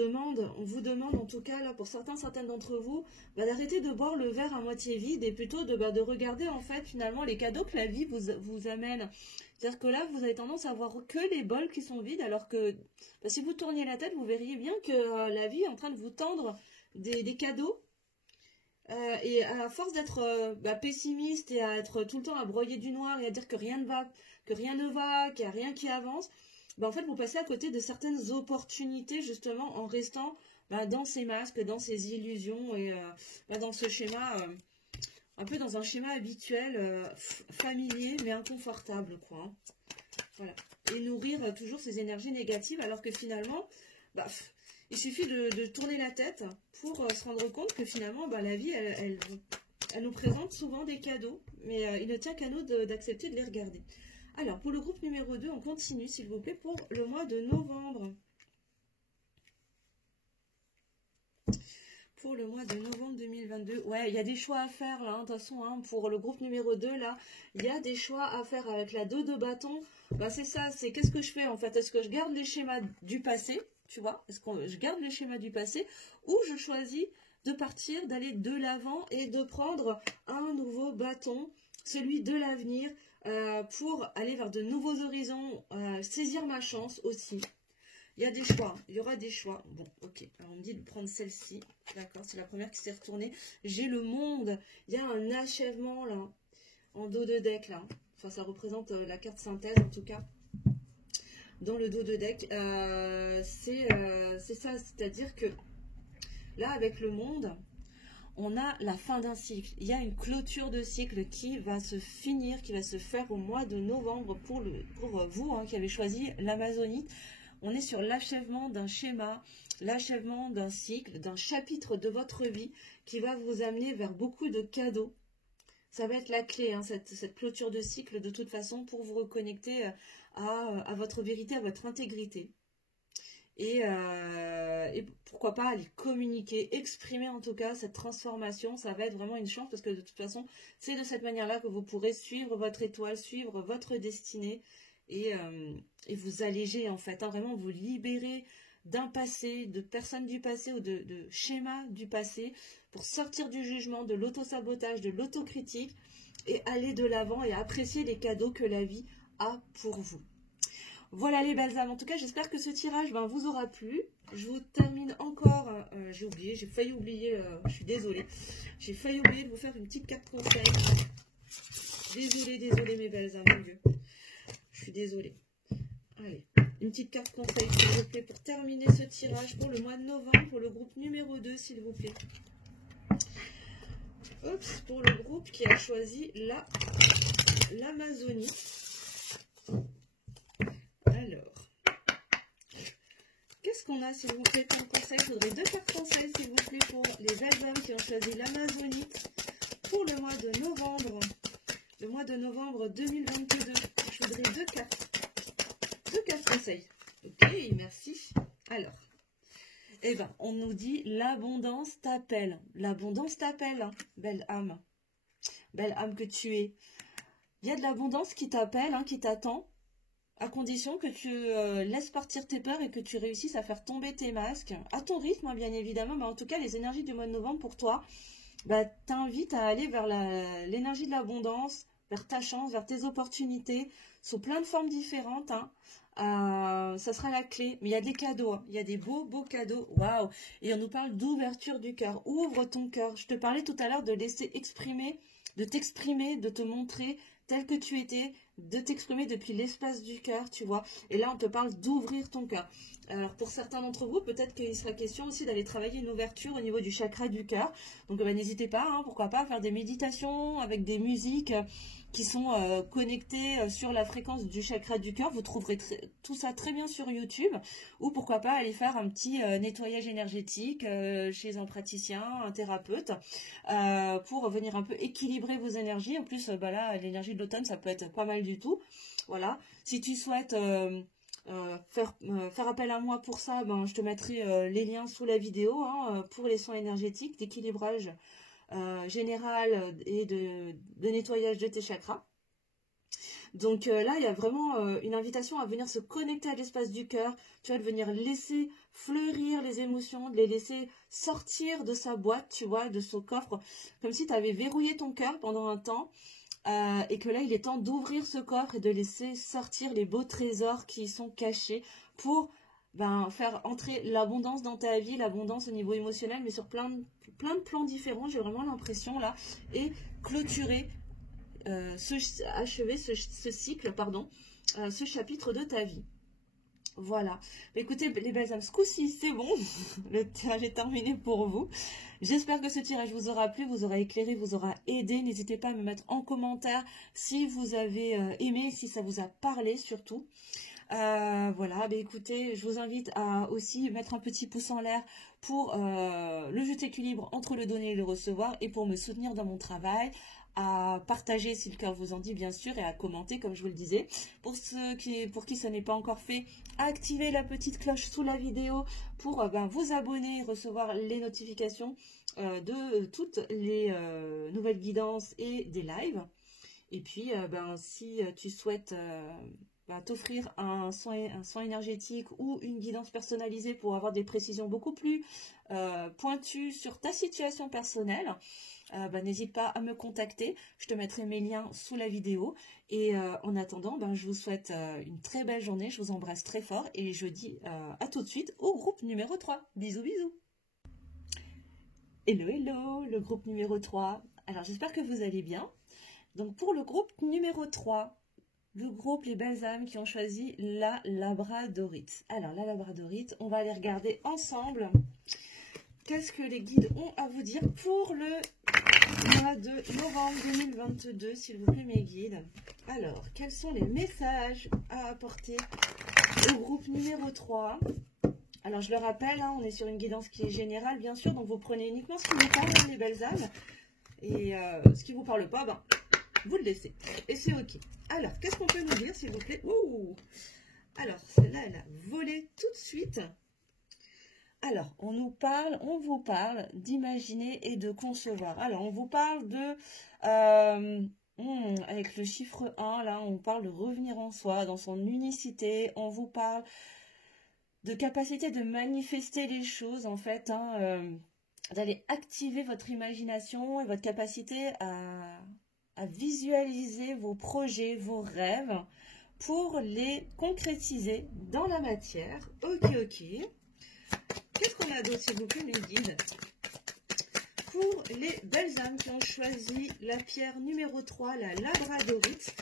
demande en tout cas, là, pour certaines d'entre vous, d'arrêter de boire le verre à moitié vide et plutôt de regarder, en fait, finalement, les cadeaux que la vie vous amène. C'est-à-dire que là, vous avez tendance à voir que les bols qui sont vides, alors que si vous tourniez la tête, vous verriez bien que la vie est en train de vous tendre des cadeaux. Et à force d'être pessimiste et à être tout le temps à broyer du noir et à dire que rien ne va, qu'il n'y a rien qui avance, en fait, vous passez à côté de certaines opportunités, justement, en restant dans ces masques, dans ces illusions et dans ce schéma, un peu dans un schéma habituel, familier mais inconfortable, quoi. Hein. Voilà. Et nourrir toujours ces énergies négatives alors que finalement, il suffit de tourner la tête pour se rendre compte que finalement, la vie, elle nous présente souvent des cadeaux, mais il ne tient qu'à nous d'accepter de les regarder. Alors, pour le groupe numéro 2, on continue, s'il vous plaît, pour le mois de novembre. Pour le mois de novembre 2022, ouais, il y a des choix à faire, là, de toute façon, hein, pour le groupe numéro 2, là, il y a des choix à faire avec la 2 de bâton. C'est ça, c'est qu'est-ce que je fais, en fait? Est-ce que je garde les schémas du passé, tu vois? Est-ce que je garde les schémas du passé, ou je choisis de partir, d'aller de l'avant et de prendre un nouveau bâton, celui de l'avenir, pour aller vers de nouveaux horizons, saisir ma chance aussi. Il y a des choix, il y aura des choix. Bon, ok, alors on me dit de prendre celle-ci, d'accord, c'est la première qui s'est retournée. J'ai le monde, il y a un achèvement là, en dos de deck là. Enfin, ça représente la carte synthèse en tout cas. Dans le dos de deck, c'est ça, c'est-à-dire que là, avec le monde, on a la fin d'un cycle. Il y a une clôture de cycle qui va se finir, qui va se faire au mois de novembre pour vous hein, qui avez choisi l'Amazonite. On est sur l'achèvement d'un schéma, l'achèvement d'un cycle, d'un chapitre de votre vie qui va vous amener vers beaucoup de cadeaux. Ça va être la clé, hein, cette clôture de cycle, de toute façon, pour vous reconnecter à votre vérité, à votre intégrité. Et pourquoi pas aller communiquer, exprimer en tout cas cette transformation. Ça va être vraiment une chance parce que de toute façon, c'est de cette manière-là que vous pourrez suivre votre étoile, suivre votre destinée et vous alléger en fait, hein, vraiment vous libérer d'un passé, de personnes du passé ou de schémas du passé pour sortir du jugement, de l'auto-sabotage, de l'autocritique et aller de l'avant et apprécier les cadeaux que la vie a pour vous. Voilà les belles âmes, en tout cas j'espère que ce tirage vous aura plu. Je vous termine encore, j'ai failli oublier, je suis désolée, j'ai failli oublier de vous faire une petite carte conseil. Désolée mes belles âmes, mon Dieu. Je suis désolée. Allez, une petite carte conseil s'il vous plaît pour terminer ce tirage pour le mois de novembre, pour le groupe numéro 2 s'il vous plaît. Oups, pour le groupe qui a choisi l'Amazonie. Alors, qu'est-ce qu'on a s'il vous plaît comme conseil? Il faudrait 2 cartes conseils s'il vous plaît pour les belles âmes qui ont choisi l'Amazonie pour le mois de novembre. Le mois de novembre 2022. Je voudrais 2 cartes. 2 cartes conseils. Ok, merci. Alors, on nous dit l'abondance t'appelle. L'abondance t'appelle, hein, belle âme. Belle âme que tu es. Il y a de l'abondance qui t'appelle, hein, qui t'attend. À condition que tu laisses partir tes peurs et que tu réussisses à faire tomber tes masques. À ton rythme, hein, bien évidemment. Mais en tout cas, les énergies du mois de novembre pour toi, t'invitent à aller vers l'énergie de l'abondance, vers ta chance, vers tes opportunités, sous plein de formes différentes. Hein. Ça sera la clé. Mais il y a des cadeaux. Hein. Il y a des beaux cadeaux. Waouh! Et on nous parle d'ouverture du cœur. Ouvre ton cœur. Je te parlais tout à l'heure de laisser exprimer, de t'exprimer, de te montrer tel que tu étais, de t'exprimer depuis l'espace du cœur, tu vois. Et là, on te parle d'ouvrir ton cœur. Alors, pour certains d'entre vous, peut-être qu'il sera question aussi d'aller travailler une ouverture au niveau du chakra du cœur. Donc, n'hésitez pas, hein, pourquoi pas, à faire des méditations avec des musiques qui sont connectées sur la fréquence du chakra du cœur. Vous trouverez tout ça très bien sur YouTube. Ou pourquoi pas aller faire un petit nettoyage énergétique chez un praticien, un thérapeute, pour venir un peu équilibrer vos énergies. En plus, là, l'énergie de l'automne, ça peut être pas mal du tout. Voilà. Si tu souhaites faire appel à moi pour ça, je te mettrai les liens sous la vidéo hein, pour les soins énergétiques, d'équilibrage général et de nettoyage de tes chakras. Donc là, il y a vraiment une invitation à venir se connecter à l'espace du cœur, tu vois, de venir laisser fleurir les émotions, de les laisser sortir de sa boîte, tu vois, de son coffre, comme si tu avais verrouillé ton cœur pendant un temps. Et que là, il est temps d'ouvrir ce coffre et de laisser sortir les beaux trésors qui y sont cachés pour faire entrer l'abondance dans ta vie, l'abondance au niveau émotionnel, mais sur plein de plans différents, j'ai vraiment l'impression là, et clôturer, achever ce cycle, ce chapitre de ta vie. Voilà. Écoutez, les belles âmes, ce coup-ci, c'est bon. Le tirage est terminé pour vous. J'espère que ce tirage vous aura plu, vous aura éclairé, vous aura aidé. N'hésitez pas à me mettre en commentaire si vous avez aimé, si ça vous a parlé surtout. Voilà, écoutez, je vous invite à aussi mettre un petit pouce en l'air pour le juste équilibre entre le donner et le recevoir et pour me soutenir dans mon travail, à partager si le cœur vous en dit bien sûr et à commenter comme je vous le disais. Pour qui ça n'est pas encore fait, activez la petite cloche sous la vidéo pour vous abonner et recevoir les notifications de toutes les nouvelles guidances et des lives. Et puis si tu souhaites t'offrir un soin énergétique ou une guidance personnalisée pour avoir des précisions beaucoup plus pointues sur ta situation personnelle, n'hésite pas à me contacter. Je te mettrai mes liens sous la vidéo. Et en attendant, je vous souhaite une très belle journée. Je vous embrasse très fort et je dis à tout de suite au groupe numéro 3. Bisous, bisous. Hello, hello, le groupe numéro 3. Alors, j'espère que vous allez bien. Donc, pour le groupe numéro 3, le groupe Les Belles Âmes qui ont choisi la labradorite. Alors, la labradorite, on va aller regarder ensemble qu'est-ce que les guides ont à vous dire pour le mois de novembre 2022, s'il vous plaît, mes guides. Alors, quels sont les messages à apporter au groupe numéro 3? Alors, je le rappelle, on est sur une guidance qui est générale, bien sûr, donc vous prenez uniquement ce qui vous parle, les belles âmes. Et ce qui ne vous parle pas, vous le laissez. Et c'est OK. Alors, qu'est-ce qu'on peut nous dire, s'il vous plaît? Ouh! Alors, celle-là, elle a volé tout de suite. Alors, on vous parle d'imaginer et de concevoir. Alors, on vous parle de... avec le chiffre 1, là, on parle de revenir en soi, dans son unicité. On vous parle de capacité de manifester les choses, en fait, d'aller activer votre imagination et votre capacité à visualiser vos projets, vos rêves, pour les concrétiser dans la matière. OK. Qu'est-ce qu'on a d'autre, s'il vous plaît, mes guides? Pour les belles âmes qui ont choisi la pierre numéro 3, la labradorite,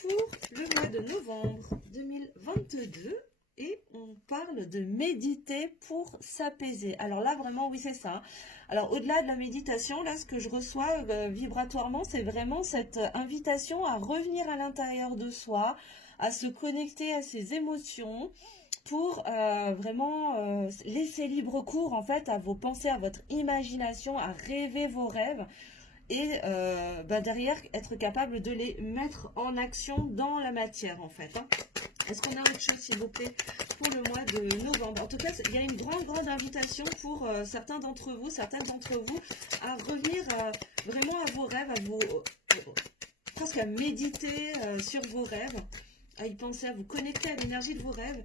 pour le mois de novembre 2022, et on parle de méditer pour s'apaiser. Alors là, vraiment, oui, c'est ça. Alors, au-delà de la méditation, là, ce que je reçois vibratoirement, c'est vraiment cette invitation à revenir à l'intérieur de soi, à se connecter à ses émotions, pour vraiment laisser libre cours en fait à vos pensées, à votre imagination, à rêver vos rêves et derrière être capable de les mettre en action dans la matière en fait. Est-ce qu'on a autre chose s'il vous plaît pour le mois de novembre? En tout cas, il y a une grande invitation pour certaines d'entre vous à revenir vraiment à vos rêves, presque à méditer sur vos rêves, à y penser, à vous connecter à l'énergie de vos rêves,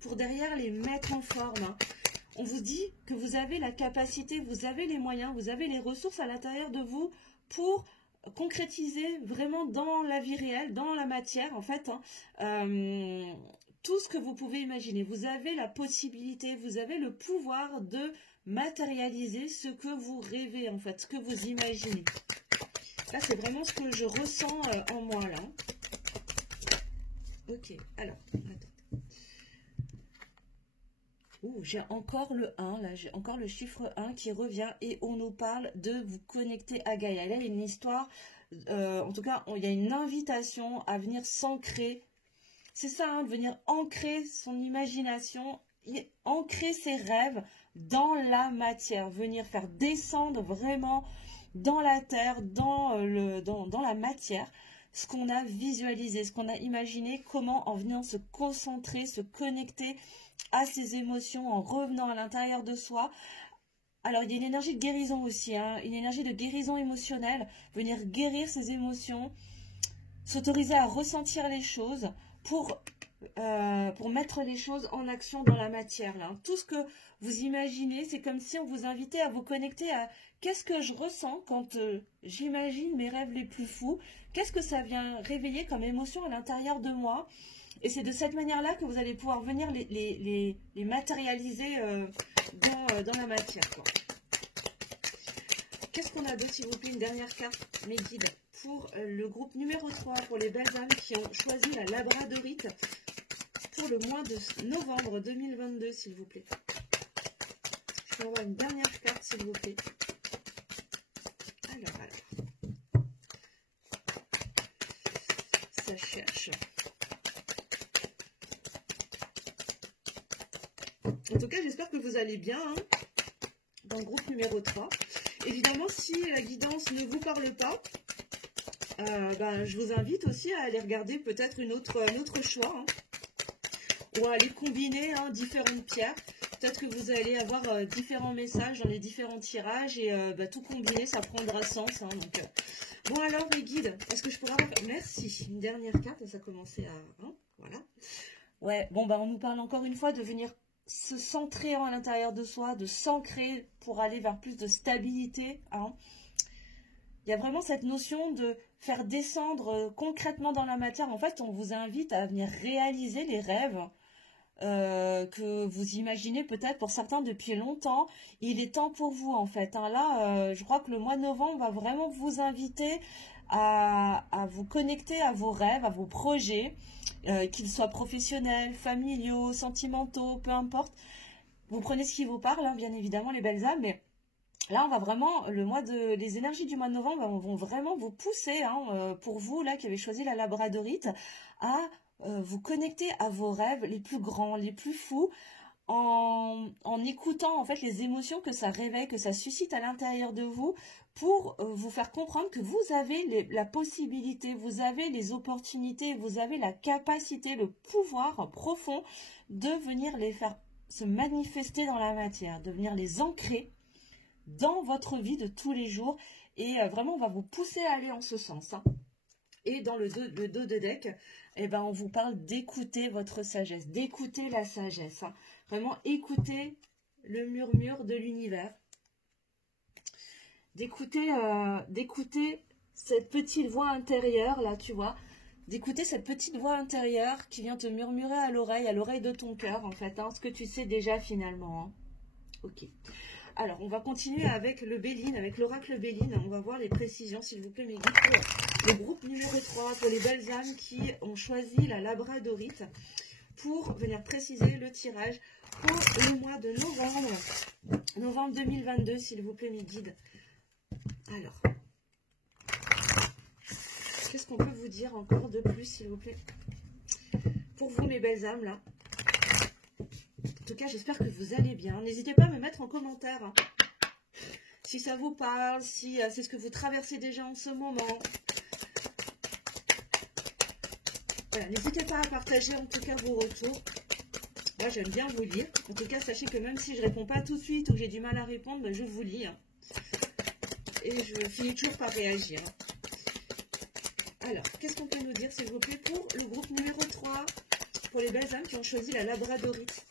pour derrière les mettre en forme. On vous dit que vous avez la capacité, vous avez les moyens, vous avez les ressources à l'intérieur de vous pour concrétiser vraiment dans la vie réelle, dans la matière en fait, tout ce que vous pouvez imaginer. Vous avez la possibilité, vous avez le pouvoir de matérialiser ce que vous rêvez en fait, ce que vous imaginez. Là, c'est vraiment ce que je ressens en moi là. OK, alors, attends. J'ai encore le 1, là, j'ai encore le chiffre 1 qui revient et on nous parle de vous connecter à Gaïa. Là, il y a une histoire, en tout cas, il y a une invitation à venir s'ancrer. C'est ça, de venir ancrer son imagination, ancrer ses rêves dans la matière, venir faire descendre vraiment dans la terre, dans la matière, ce qu'on a visualisé, ce qu'on a imaginé, comment en venant se concentrer, se connecter à ses émotions, en revenant à l'intérieur de soi. Alors, il y a une énergie de guérison aussi, une énergie de guérison émotionnelle, venir guérir ses émotions, s'autoriser à ressentir les choses pour mettre les choses en action dans la matière. Là. Tout ce que vous imaginez, c'est comme si on vous invitait à vous connecter à qu'est-ce que je ressens quand j'imagine mes rêves les plus fous, qu'est-ce que ça vient réveiller comme émotion à l'intérieur de moi. Et c'est de cette manière-là que vous allez pouvoir venir les matérialiser dans la matière. Qu'est-ce qu'on a d'autre, s'il vous plaît? Une dernière carte, mes guides, pour le groupe numéro 3, pour les belles âmes qui ont choisi la labradorite, pour le mois de novembre 2022, s'il vous plaît. Je vais avoir une dernière carte, s'il vous plaît. Alors. Ça cherche. En tout cas, j'espère que vous allez bien, hein, dans le groupe numéro 3. Évidemment, si la guidance ne vous parle pas, je vous invite aussi à aller regarder peut-être un autre choix, hein, ou à aller combiner, hein, différentes pierres. Peut-être que vous allez avoir différents messages dans les différents tirages et tout combiner, ça prendra sens. Hein, donc, bon alors les guides, est-ce que je pourrais avoir... Merci. Une dernière carte, ça a commencé à... Hein, voilà. Ouais, bon on nous parle encore une fois de venir se centrer à l'intérieur de soi, de s'ancrer pour aller vers plus de stabilité. Hein. Il y a vraiment cette notion de faire descendre concrètement dans la matière. En fait, on vous invite à venir réaliser les rêves que vous imaginez peut-être pour certains depuis longtemps. Il est temps pour vous en fait. Hein. Là, je crois que le mois de novembre va vraiment vous inviter à vous connecter à vos rêves, à vos projets, qu'ils soient professionnels, familiaux, sentimentaux, peu importe. Vous prenez ce qui vous parle, hein, bien évidemment les belles âmes, mais là, on va vraiment, les énergies du mois de novembre vont vraiment vous pousser, hein, pour vous là qui avez choisi la labradorite, à vous connecter à vos rêves les plus grands, les plus fous, en écoutant en fait les émotions que ça réveille, que ça suscite à l'intérieur de vous, pour vous faire comprendre que vous avez la possibilité, vous avez les opportunités, vous avez la capacité, le pouvoir profond de venir les faire se manifester dans la matière, de venir les ancrer dans votre vie de tous les jours, et vraiment on va vous pousser à aller en ce sens. Hein. Et dans le dos de deck, on vous parle d'écouter votre sagesse, d'écouter la sagesse. Hein. Vraiment écouter le murmure de l'univers, d'écouter cette petite voix intérieure là, tu vois, d'écouter cette petite voix intérieure qui vient te murmurer à l'oreille de ton cœur en fait, hein, ce que tu sais déjà finalement. Hein. Ok. Alors, on va continuer avec le Béline, avec l'oracle Béline. On va voir les précisions, s'il vous plaît, mes guides, pour le groupe numéro 3, pour les belles âmes qui ont choisi la labradorite, pour venir préciser le tirage pour le mois de novembre 2022, s'il vous plaît, mes guides. Alors, qu'est-ce qu'on peut vous dire encore de plus, s'il vous plaît, pour vous, mes belles âmes, là. En tout cas, j'espère que vous allez bien. N'hésitez pas à me mettre en commentaire, hein, si ça vous parle, si c'est ce que vous traversez déjà en ce moment. Voilà, n'hésitez pas à partager en tout cas vos retours. Moi, j'aime bien vous lire. En tout cas, sachez que même si je ne réponds pas tout de suite ou que j'ai du mal à répondre, je vous lis. Hein. Et je finis toujours par réagir. Alors, qu'est-ce qu'on peut nous dire, s'il vous plaît, pour le groupe numéro 3, pour les belles âmes qui ont choisi la labradorite?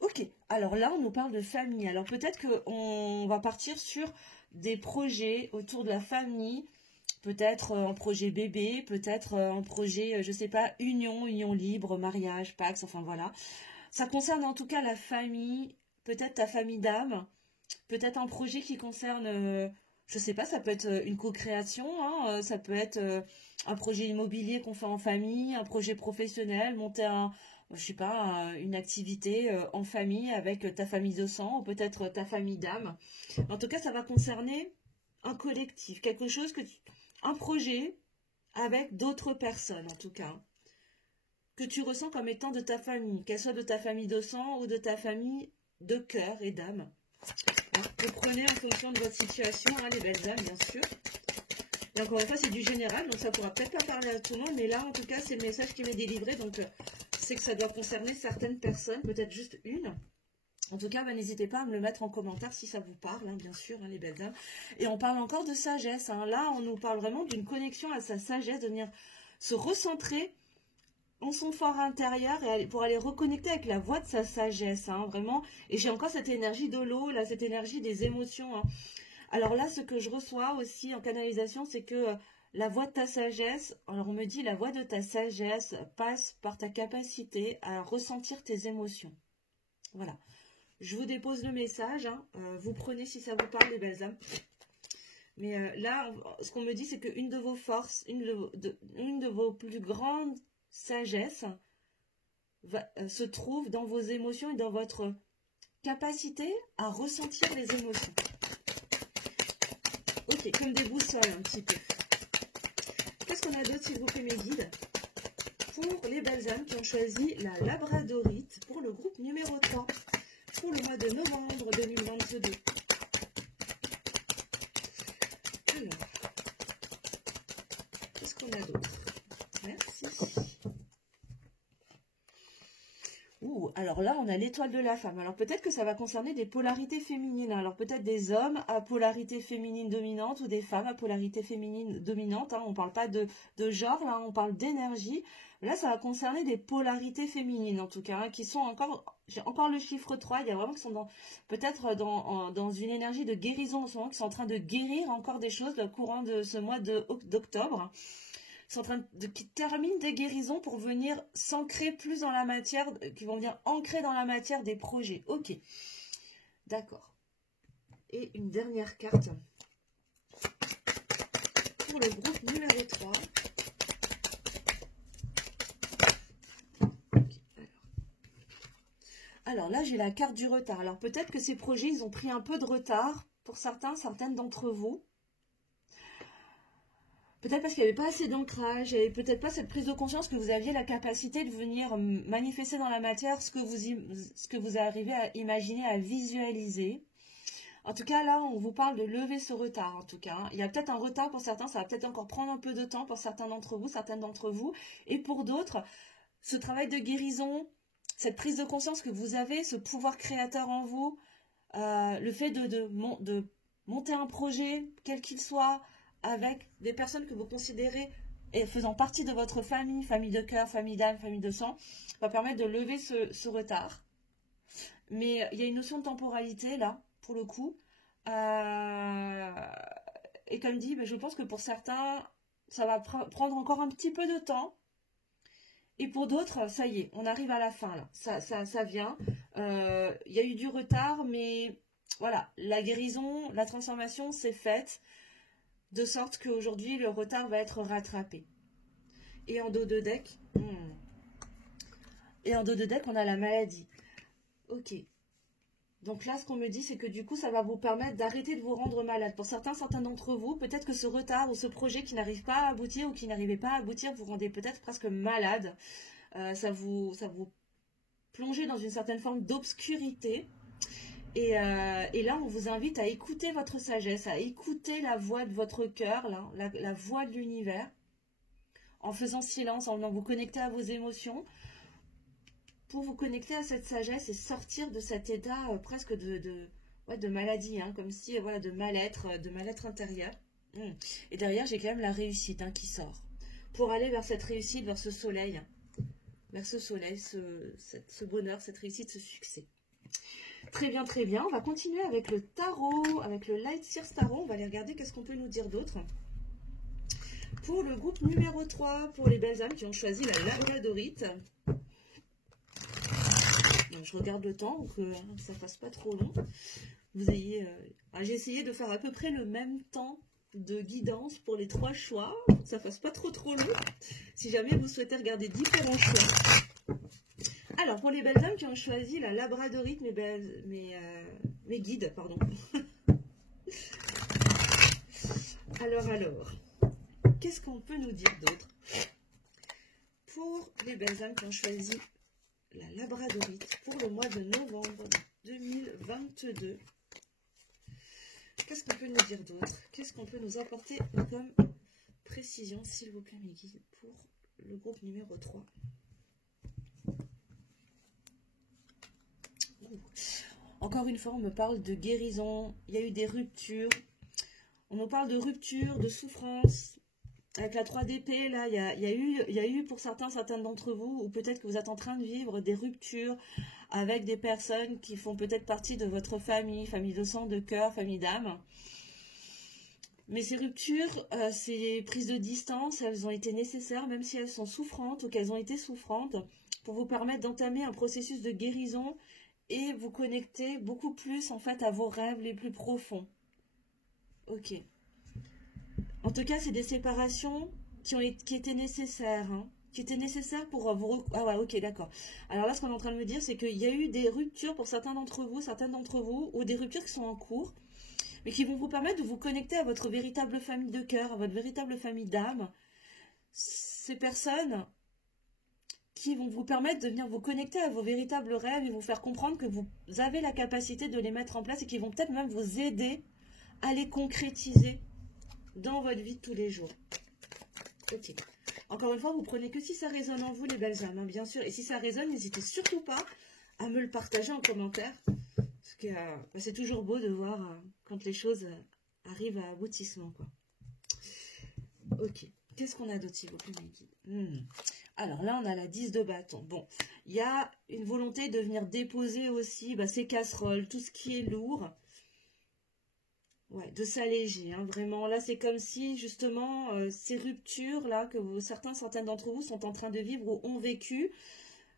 Ok, alors là, on nous parle de famille. Alors peut-être qu'on va partir sur des projets autour de la famille, peut-être un projet bébé, peut-être un projet, je sais pas, union libre, mariage, pax, enfin voilà. Ça concerne en tout cas la famille, peut-être ta famille d'âme, peut-être un projet qui concerne, je sais pas, ça peut être une co-création, hein, ça peut être un projet immobilier qu'on fait en famille, un projet professionnel, monter je sais pas, une activité en famille avec ta famille de sang ou peut-être ta famille d'âme. En tout cas, ça va concerner un collectif, quelque chose un projet avec d'autres personnes en tout cas, que tu ressens comme étant de ta famille, qu'elle soit de ta famille de sang ou de ta famille de cœur et d'âme. Vous prenez en fonction de votre situation, hein, les belles âmes bien sûr. Et encore une fois, c'est du général, donc ça pourra peut-être pas parler à tout le monde, mais là en tout cas, c'est le message qui m'est délivré, donc c'est que ça doit concerner certaines personnes, peut-être juste une. En tout cas, n'hésitez pas à me le mettre en commentaire si ça vous parle, hein, bien sûr, hein, les belles âmes. Et on parle encore de sagesse. Hein. Là, on nous parle vraiment d'une connexion à sa sagesse, de venir se recentrer en son fort intérieur et pour aller reconnecter avec la voix de sa sagesse, hein, vraiment. Et j'ai encore cette énergie de l'eau, là, cette énergie des émotions. Hein. Alors là, ce que je reçois aussi en canalisation, c'est que la voix de ta sagesse, alors on me dit la voix de ta sagesse passe par ta capacité à ressentir tes émotions. Voilà. Je vous dépose le message, hein. Vous prenez si ça vous parle, les belles âmes. Mais là, ce qu'on me dit, c'est qu'une de vos forces, une de vos plus grandes sagesses se trouve dans vos émotions et dans votre capacité à ressentir les émotions. Ok, comme des boussoles un petit peu. Qu'est-ce qu'on a d'autre, s'il vous plaît, mes guides? Pour les belles âmes qui ont choisi la labradorite pour le groupe numéro 3, pour le mois de novembre 2022. Alors, qu'est-ce qu'on a d'autre? Merci. Alors là, on a l'étoile de la femme. Alors peut-être que ça va concerner des polarités féminines. Alors peut-être des hommes à polarité féminine dominante ou des femmes à polarité féminine dominante. On ne parle pas de genre, là, on parle d'énergie. Là, ça va concerner des polarités féminines, en tout cas, qui sont encore... J'ai encore le chiffre 3. Il y a vraiment qui sont peut-être dans une énergie de guérison en ce moment, qui sont en train de guérir encore des choses au courant de ce mois d'octobre. Qui terminent des guérisons pour venir s'ancrer plus dans la matière, qui vont venir ancrer dans la matière des projets. Ok, d'accord. Et une dernière carte pour le groupe numéro 3. Okay, alors là, j'ai la carte du retard. Alors peut-être que ces projets, ils ont pris un peu de retard pour certaines d'entre vous. Peut-être parce qu'il n'y avait pas assez d'ancrage, et peut-être pas cette prise de conscience que vous aviez la capacité de venir manifester dans la matière ce que vous arrivez à imaginer, à visualiser. En tout cas, là, on vous parle de lever ce retard, en tout cas. Il y a peut-être un retard pour certains, ça va peut-être encore prendre un peu de temps pour certaines d'entre vous. Et pour d'autres, ce travail de guérison, cette prise de conscience que vous avez, ce pouvoir créateur en vous, le fait de monter un projet, quel qu'il soit, avec des personnes que vous considérez et faisant partie de votre famille, famille de cœur, famille d'âme, famille de sang, va permettre de lever ce retard. Mais il y a une notion de temporalité là, pour le coup. Et comme dit, je pense que pour certains, ça va prendre encore un petit peu de temps. Et pour d'autres, ça y est, on arrive à la fin là. Ça vient. Il y a eu du retard, mais voilà, la guérison, la transformation, c'est faite. De sorte qu'aujourd'hui, le retard va être rattrapé. Et en dos de deck, on a la maladie. Ok. Donc là, ce qu'on me dit, c'est que du coup, ça va vous permettre d'arrêter de vous rendre malade. Pour certains d'entre vous, peut-être que ce retard ou ce projet qui n'arrive pas à aboutir ou qui n'arrivait pas à aboutir, vous rendez peut-être presque malade. Ça vous plongez dans une certaine forme d'obscurité. Et là, on vous invite à écouter votre sagesse, à écouter la voix de votre cœur, la voix de l'univers, en faisant silence, en vous connecter à vos émotions, pour vous connecter à cette sagesse et sortir de cet état presque de maladie, comme si, de mal-être intérieur. Et derrière, j'ai quand même la réussite qui sort, pour aller vers cette réussite, vers ce soleil, ce bonheur, cette réussite, ce succès. Très bien, très bien. On va continuer avec le tarot, avec le Light Seers Tarot. On va aller regarder qu'est-ce qu'on peut nous dire d'autre. Pour le groupe numéro 3, pour les belles âmes qui ont choisi la labradorite. Je regarde le temps, pour que ça ne fasse pas trop long. J'ai essayé de faire à peu près le même temps de guidance pour les 3 choix, pour que ça ne fasse pas trop long. Si jamais vous souhaitez regarder différents choix. Alors, pour les belles âmes qui ont choisi la labradorite, mes guides, pardon. Alors, qu'est-ce qu'on peut nous dire d'autre? Pour les belles âmes qui ont choisi la labradorite pour le mois de novembre 2022, qu'est-ce qu'on peut nous dire d'autre? Qu'est-ce qu'on peut nous apporter comme précision, s'il vous plaît, mes guides, pour le groupe numéro 3? Encore une fois, on me parle de guérison, il y a eu des ruptures, on me parle de rupture, de souffrance. Avec la 3 d'épée, là, il y a eu pour certaines d'entre vous, ou peut-être que vous êtes en train de vivre des ruptures avec des personnes qui font peut-être partie de votre famille, famille de sang, de cœur, famille d'âme. Mais ces ruptures, ces prises de distance, elles ont été nécessaires, même si elles sont souffrantes ou qu'elles ont été souffrantes, pour vous permettre d'entamer un processus de guérison et vous connecter beaucoup plus en fait à vos rêves les plus profonds. Ok. En tout cas, c'est des séparations qui étaient nécessaires, hein, qui étaient nécessaires pour vous... Ah ouais, ok, d'accord. Alors là, ce qu'on est en train de me dire, c'est qu'il y a eu des ruptures pour certains d'entre vous, certaines d'entre vous, ou des ruptures qui sont en cours, mais qui vont vous permettre de vous connecter à votre véritable famille de cœur, à votre véritable famille d'âme. Ces personnes qui vont vous permettre de venir vous connecter à vos véritables rêves et vous faire comprendre que vous avez la capacité de les mettre en place et qui vont peut-être même vous aider à les concrétiser dans votre vie de tous les jours. Ok. Encore une fois, vous prenez que si ça résonne en vous, les belles âmes, hein, bien sûr. Et si ça résonne, n'hésitez surtout pas à me le partager en commentaire. Parce que c'est toujours beau de voir quand les choses arrivent à aboutissement, quoi. Ok. Qu'est-ce qu'on a d'autre, s'il vous plaît, mes guides? Alors là, on a la 10 de bâton. Bon, il y a une volonté de venir déposer aussi ces casseroles, tout ce qui est lourd. Ouais, de s'alléger, hein, vraiment. Là, c'est comme si, justement, ces ruptures-là que certaines d'entre vous sont en train de vivre ou ont vécu,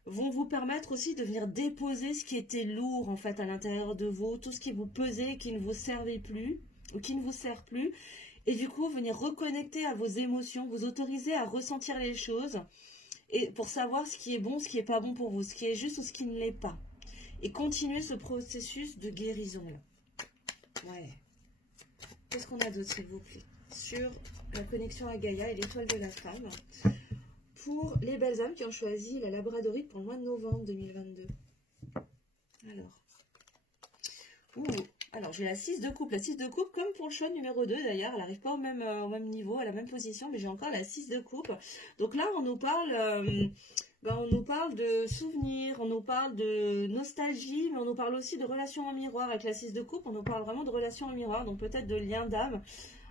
vont vous permettre aussi de venir déposer ce qui était lourd, en fait, à l'intérieur de vous, tout ce qui vous pesait, qui ne vous servait plus, ou qui ne vous sert plus. Et du coup, venir reconnecter à vos émotions, vous autoriser à ressentir les choses, et pour savoir ce qui est bon, ce qui n'est pas bon pour vous, ce qui est juste ou ce qui ne l'est pas. Et continuer ce processus de guérison-là. Ouais. Qu'est-ce qu'on a d'autre, s'il vous plaît, sur la connexion à Gaïa et l'étoile de la femme, pour les belles âmes qui ont choisi la labradorite pour le mois de novembre 2022. Alors j'ai la 6 de coupe. La 6 de coupe, comme pour le choix numéro 2 d'ailleurs, elle n'arrive pas au même niveau, à la même position, mais j'ai encore la 6 de coupe. Donc là, on nous parle de souvenirs, on nous parle de nostalgie, mais on nous parle aussi de relations en miroir. Avec la 6 de coupe, on nous parle vraiment de relations en miroir, donc peut-être de liens d'âme,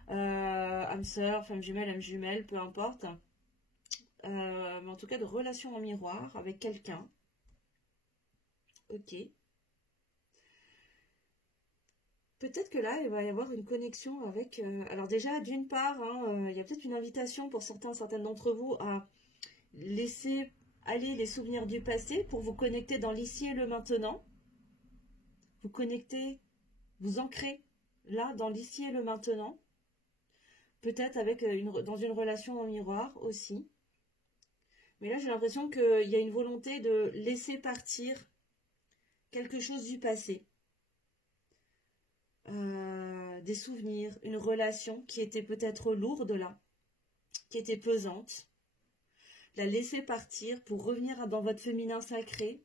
âme sœur, femme jumelle, peu importe. Mais en tout cas de relations en miroir avec quelqu'un. Ok. Peut-être que là, il va y avoir une connexion avec... alors déjà, d'une part, hein, il y a peut-être une invitation pour certaines d'entre vous à laisser aller les souvenirs du passé pour vous connecter dans l'ici et le maintenant. Vous connecter, vous ancrer là, dans l'ici et le maintenant. Peut-être avec dans une relation en miroir aussi. Mais là, j'ai l'impression qu'il y a une volonté de laisser partir quelque chose du passé. Des souvenirs, une relation qui était peut-être lourde là, qui était pesante. La laisser partir pour revenir dans votre féminin sacré.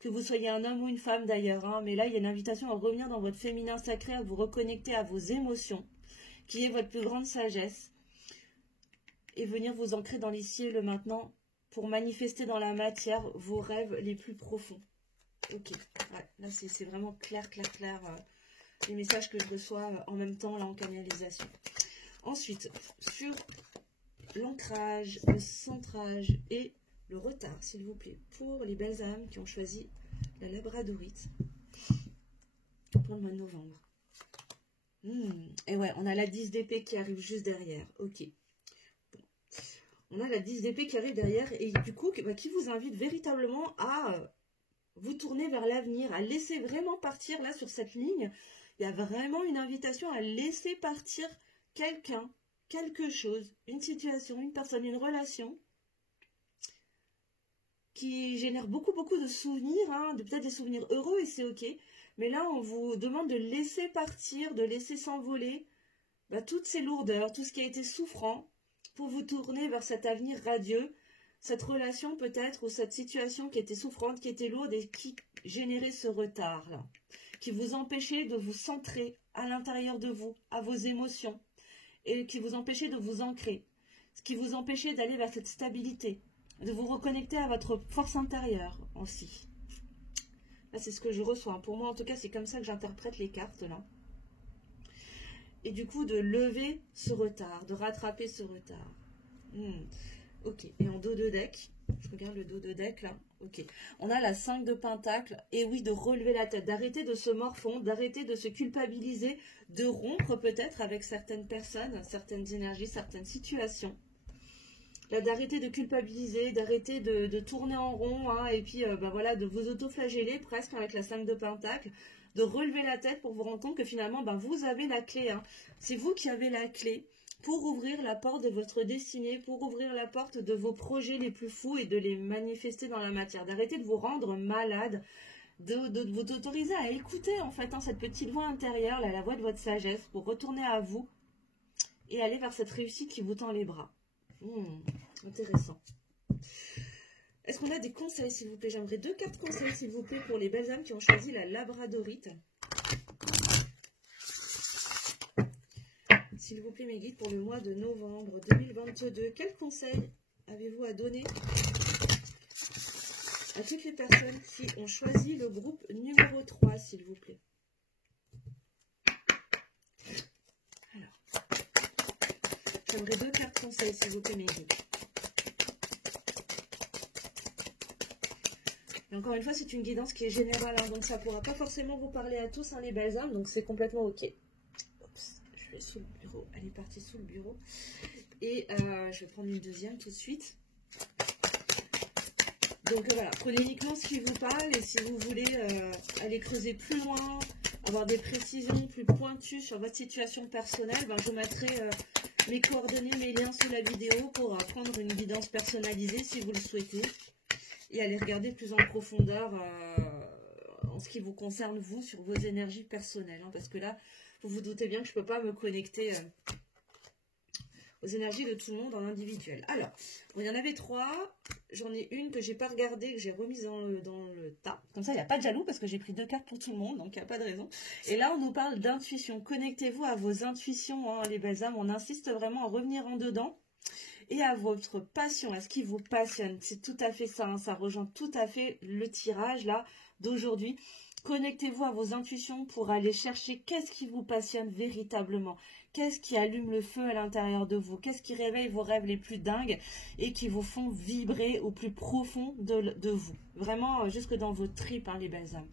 Que vous soyez un homme ou une femme d'ailleurs, hein, mais là, il y a une invitation à revenir dans votre féminin sacré, à vous reconnecter à vos émotions, qui est votre plus grande sagesse. Et venir vous ancrer dans l'ici et le maintenant pour manifester dans la matière vos rêves les plus profonds. Ok, ouais, là c'est vraiment clair, les messages que je reçois en même temps là en canalisation. Ensuite, sur l'ancrage, le centrage et le retard, s'il vous plaît, pour les belles âmes qui ont choisi la labradorite pour le mois de novembre. Et ouais, on a la 10 d'épée qui arrive juste derrière. Ok. Bon. On a la 10 d'épée qui arrive derrière et du coup, qui vous invite véritablement à vous tourner vers l'avenir, à laisser vraiment partir là sur cette ligne. Il y a vraiment une invitation à laisser partir quelqu'un, quelque chose, une situation, une personne, une relation qui génère beaucoup de souvenirs, hein, peut-être des souvenirs heureux et c'est ok. Mais là, on vous demande de laisser partir, de laisser s'envoler toutes ces lourdeurs, tout ce qui a été souffrant pour vous tourner vers cet avenir radieux, cette relation peut-être ou cette situation qui était souffrante, qui était lourde et qui générait ce retard-là, qui vous empêchait de vous centrer à l'intérieur de vous, à vos émotions, et qui vous empêchait de vous ancrer, ce qui vous empêchait d'aller vers cette stabilité, de vous reconnecter à votre force intérieure aussi. Là, c'est ce que je reçois. Pour moi, en tout cas, c'est comme ça que j'interprète les cartes, là. Et du coup, de lever ce retard, de rattraper ce retard. Ok, et en dos de deck, je regarde le dos de deck là, ok. On a la 5 de pentacle, et oui, de relever la tête, d'arrêter de se morfondre, d'arrêter de se culpabiliser, de rompre peut-être avec certaines personnes, certaines énergies, certaines situations. Là, d'arrêter de culpabiliser, d'arrêter de tourner en rond, hein, et puis voilà, de vous auto-flageller presque avec la 5 de pentacle, de relever la tête pour vous rendre compte que finalement, vous avez la clé, hein. C'est vous qui avez la clé pour ouvrir la porte de votre destinée, pour ouvrir la porte de vos projets les plus fous et de les manifester dans la matière, d'arrêter de vous rendre malade, de vous autoriser à écouter en fait cette petite voix intérieure, là, la voix de votre sagesse, pour retourner à vous et aller vers cette réussite qui vous tend les bras. Intéressant. Est-ce qu'on a des conseils, s'il vous plaît? J'aimerais 2 cartes conseils, s'il vous plaît, pour les belles âmes qui ont choisi la labradorite. S'il vous plaît, mes guides, pour le mois de novembre 2022, quels conseils avez-vous à donner à toutes les personnes qui ont choisi le groupe numéro 3, s'il vous plaît? Alors, j'aimerais 2 cartes conseils, s'il vous plaît, mes guides. Et encore une fois, c'est une guidance qui est générale, donc ça ne pourra pas forcément vous parler à tous, les belles âmes, donc c'est complètement ok. Oups, je vais sous le bureau, elle est partie sous le bureau. Et je vais prendre une deuxième tout de suite. Donc voilà, prenez uniquement ce qui vous parle, et si vous voulez aller creuser plus loin, avoir des précisions plus pointues sur votre situation personnelle, je vous mettrai mes coordonnées, mes liens sous la vidéo pour prendre une guidance personnalisée si vous le souhaitez. Et aller regarder plus en profondeur en ce qui vous concerne, vous, sur vos énergies personnelles. Parce que là, vous vous doutez bien que je ne peux pas me connecter aux énergies de tout le monde en individuel. Alors, bon, il y en avait 3. J'en ai une que je n'ai pas regardée, que j'ai remise dans le tas. Comme ça, il n'y a pas de jaloux parce que j'ai pris 2 cartes pour tout le monde, donc il n'y a pas de raison. Et là, on nous parle d'intuition. Connectez-vous à vos intuitions, les belles âmes. On insiste vraiment à revenir en dedans. Et à votre passion, à ce qui vous passionne. C'est tout à fait ça, ça rejoint tout à fait le tirage là d'aujourd'hui. Connectez-vous à vos intuitions pour aller chercher qu'est-ce qui vous passionne véritablement. Qu'est-ce qui allume le feu à l'intérieur de vous? Qu'est-ce qui réveille vos rêves les plus dingues et qui vous font vibrer au plus profond de vous? Vraiment, jusque dans vos tripes, les belles âmes.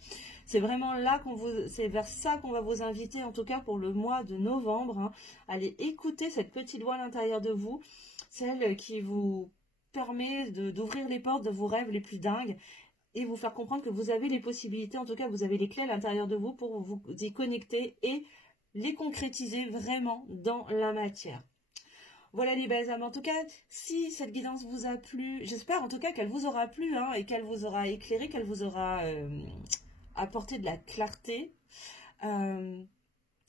C'est vraiment là c'est vers ça qu'on va vous inviter, en tout cas pour le mois de novembre. Allez écouter cette petite voix à l'intérieur de vous, celle qui vous permet d'ouvrir les portes de vos rêves les plus dingues et vous faire comprendre que vous avez les possibilités, en tout cas vous avez les clés à l'intérieur de vous pour vous y connecter et les concrétiser vraiment dans la matière. Voilà les belles âmes. En tout cas, si cette guidance vous a plu, j'espère en tout cas qu'elle vous aura plu et qu'elle vous aura éclairé, qu'elle vous aura apporté de la clarté.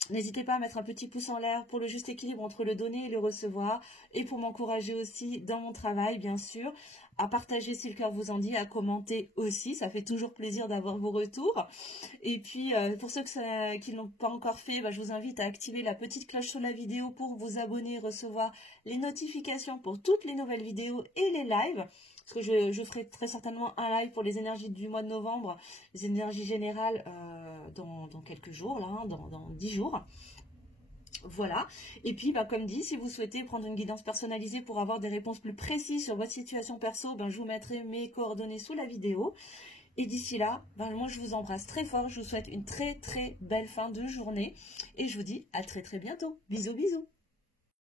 N'hésitez pas à mettre un petit pouce en l'air pour le juste équilibre entre le donner et le recevoir. Et pour m'encourager aussi dans mon travail, bien sûr. À partager si le cœur vous en dit, à commenter aussi. Ça fait toujours plaisir d'avoir vos retours. Et puis, pour ceux qui ne l'ont pas encore fait, je vous invite à activer la petite cloche sur la vidéo pour vous abonner et recevoir les notifications pour toutes les nouvelles vidéos et les lives. Parce que je ferai très certainement un live pour les énergies du mois de novembre, les énergies générales dans quelques jours, là, dans 10 jours. Voilà. Et puis, comme dit, si vous souhaitez prendre une guidance personnalisée pour avoir des réponses plus précises sur votre situation perso, je vous mettrai mes coordonnées sous la vidéo. Et d'ici là, moi je vous embrasse très fort. Je vous souhaite une très très belle fin de journée. Et je vous dis à très très bientôt. Bisous bisous.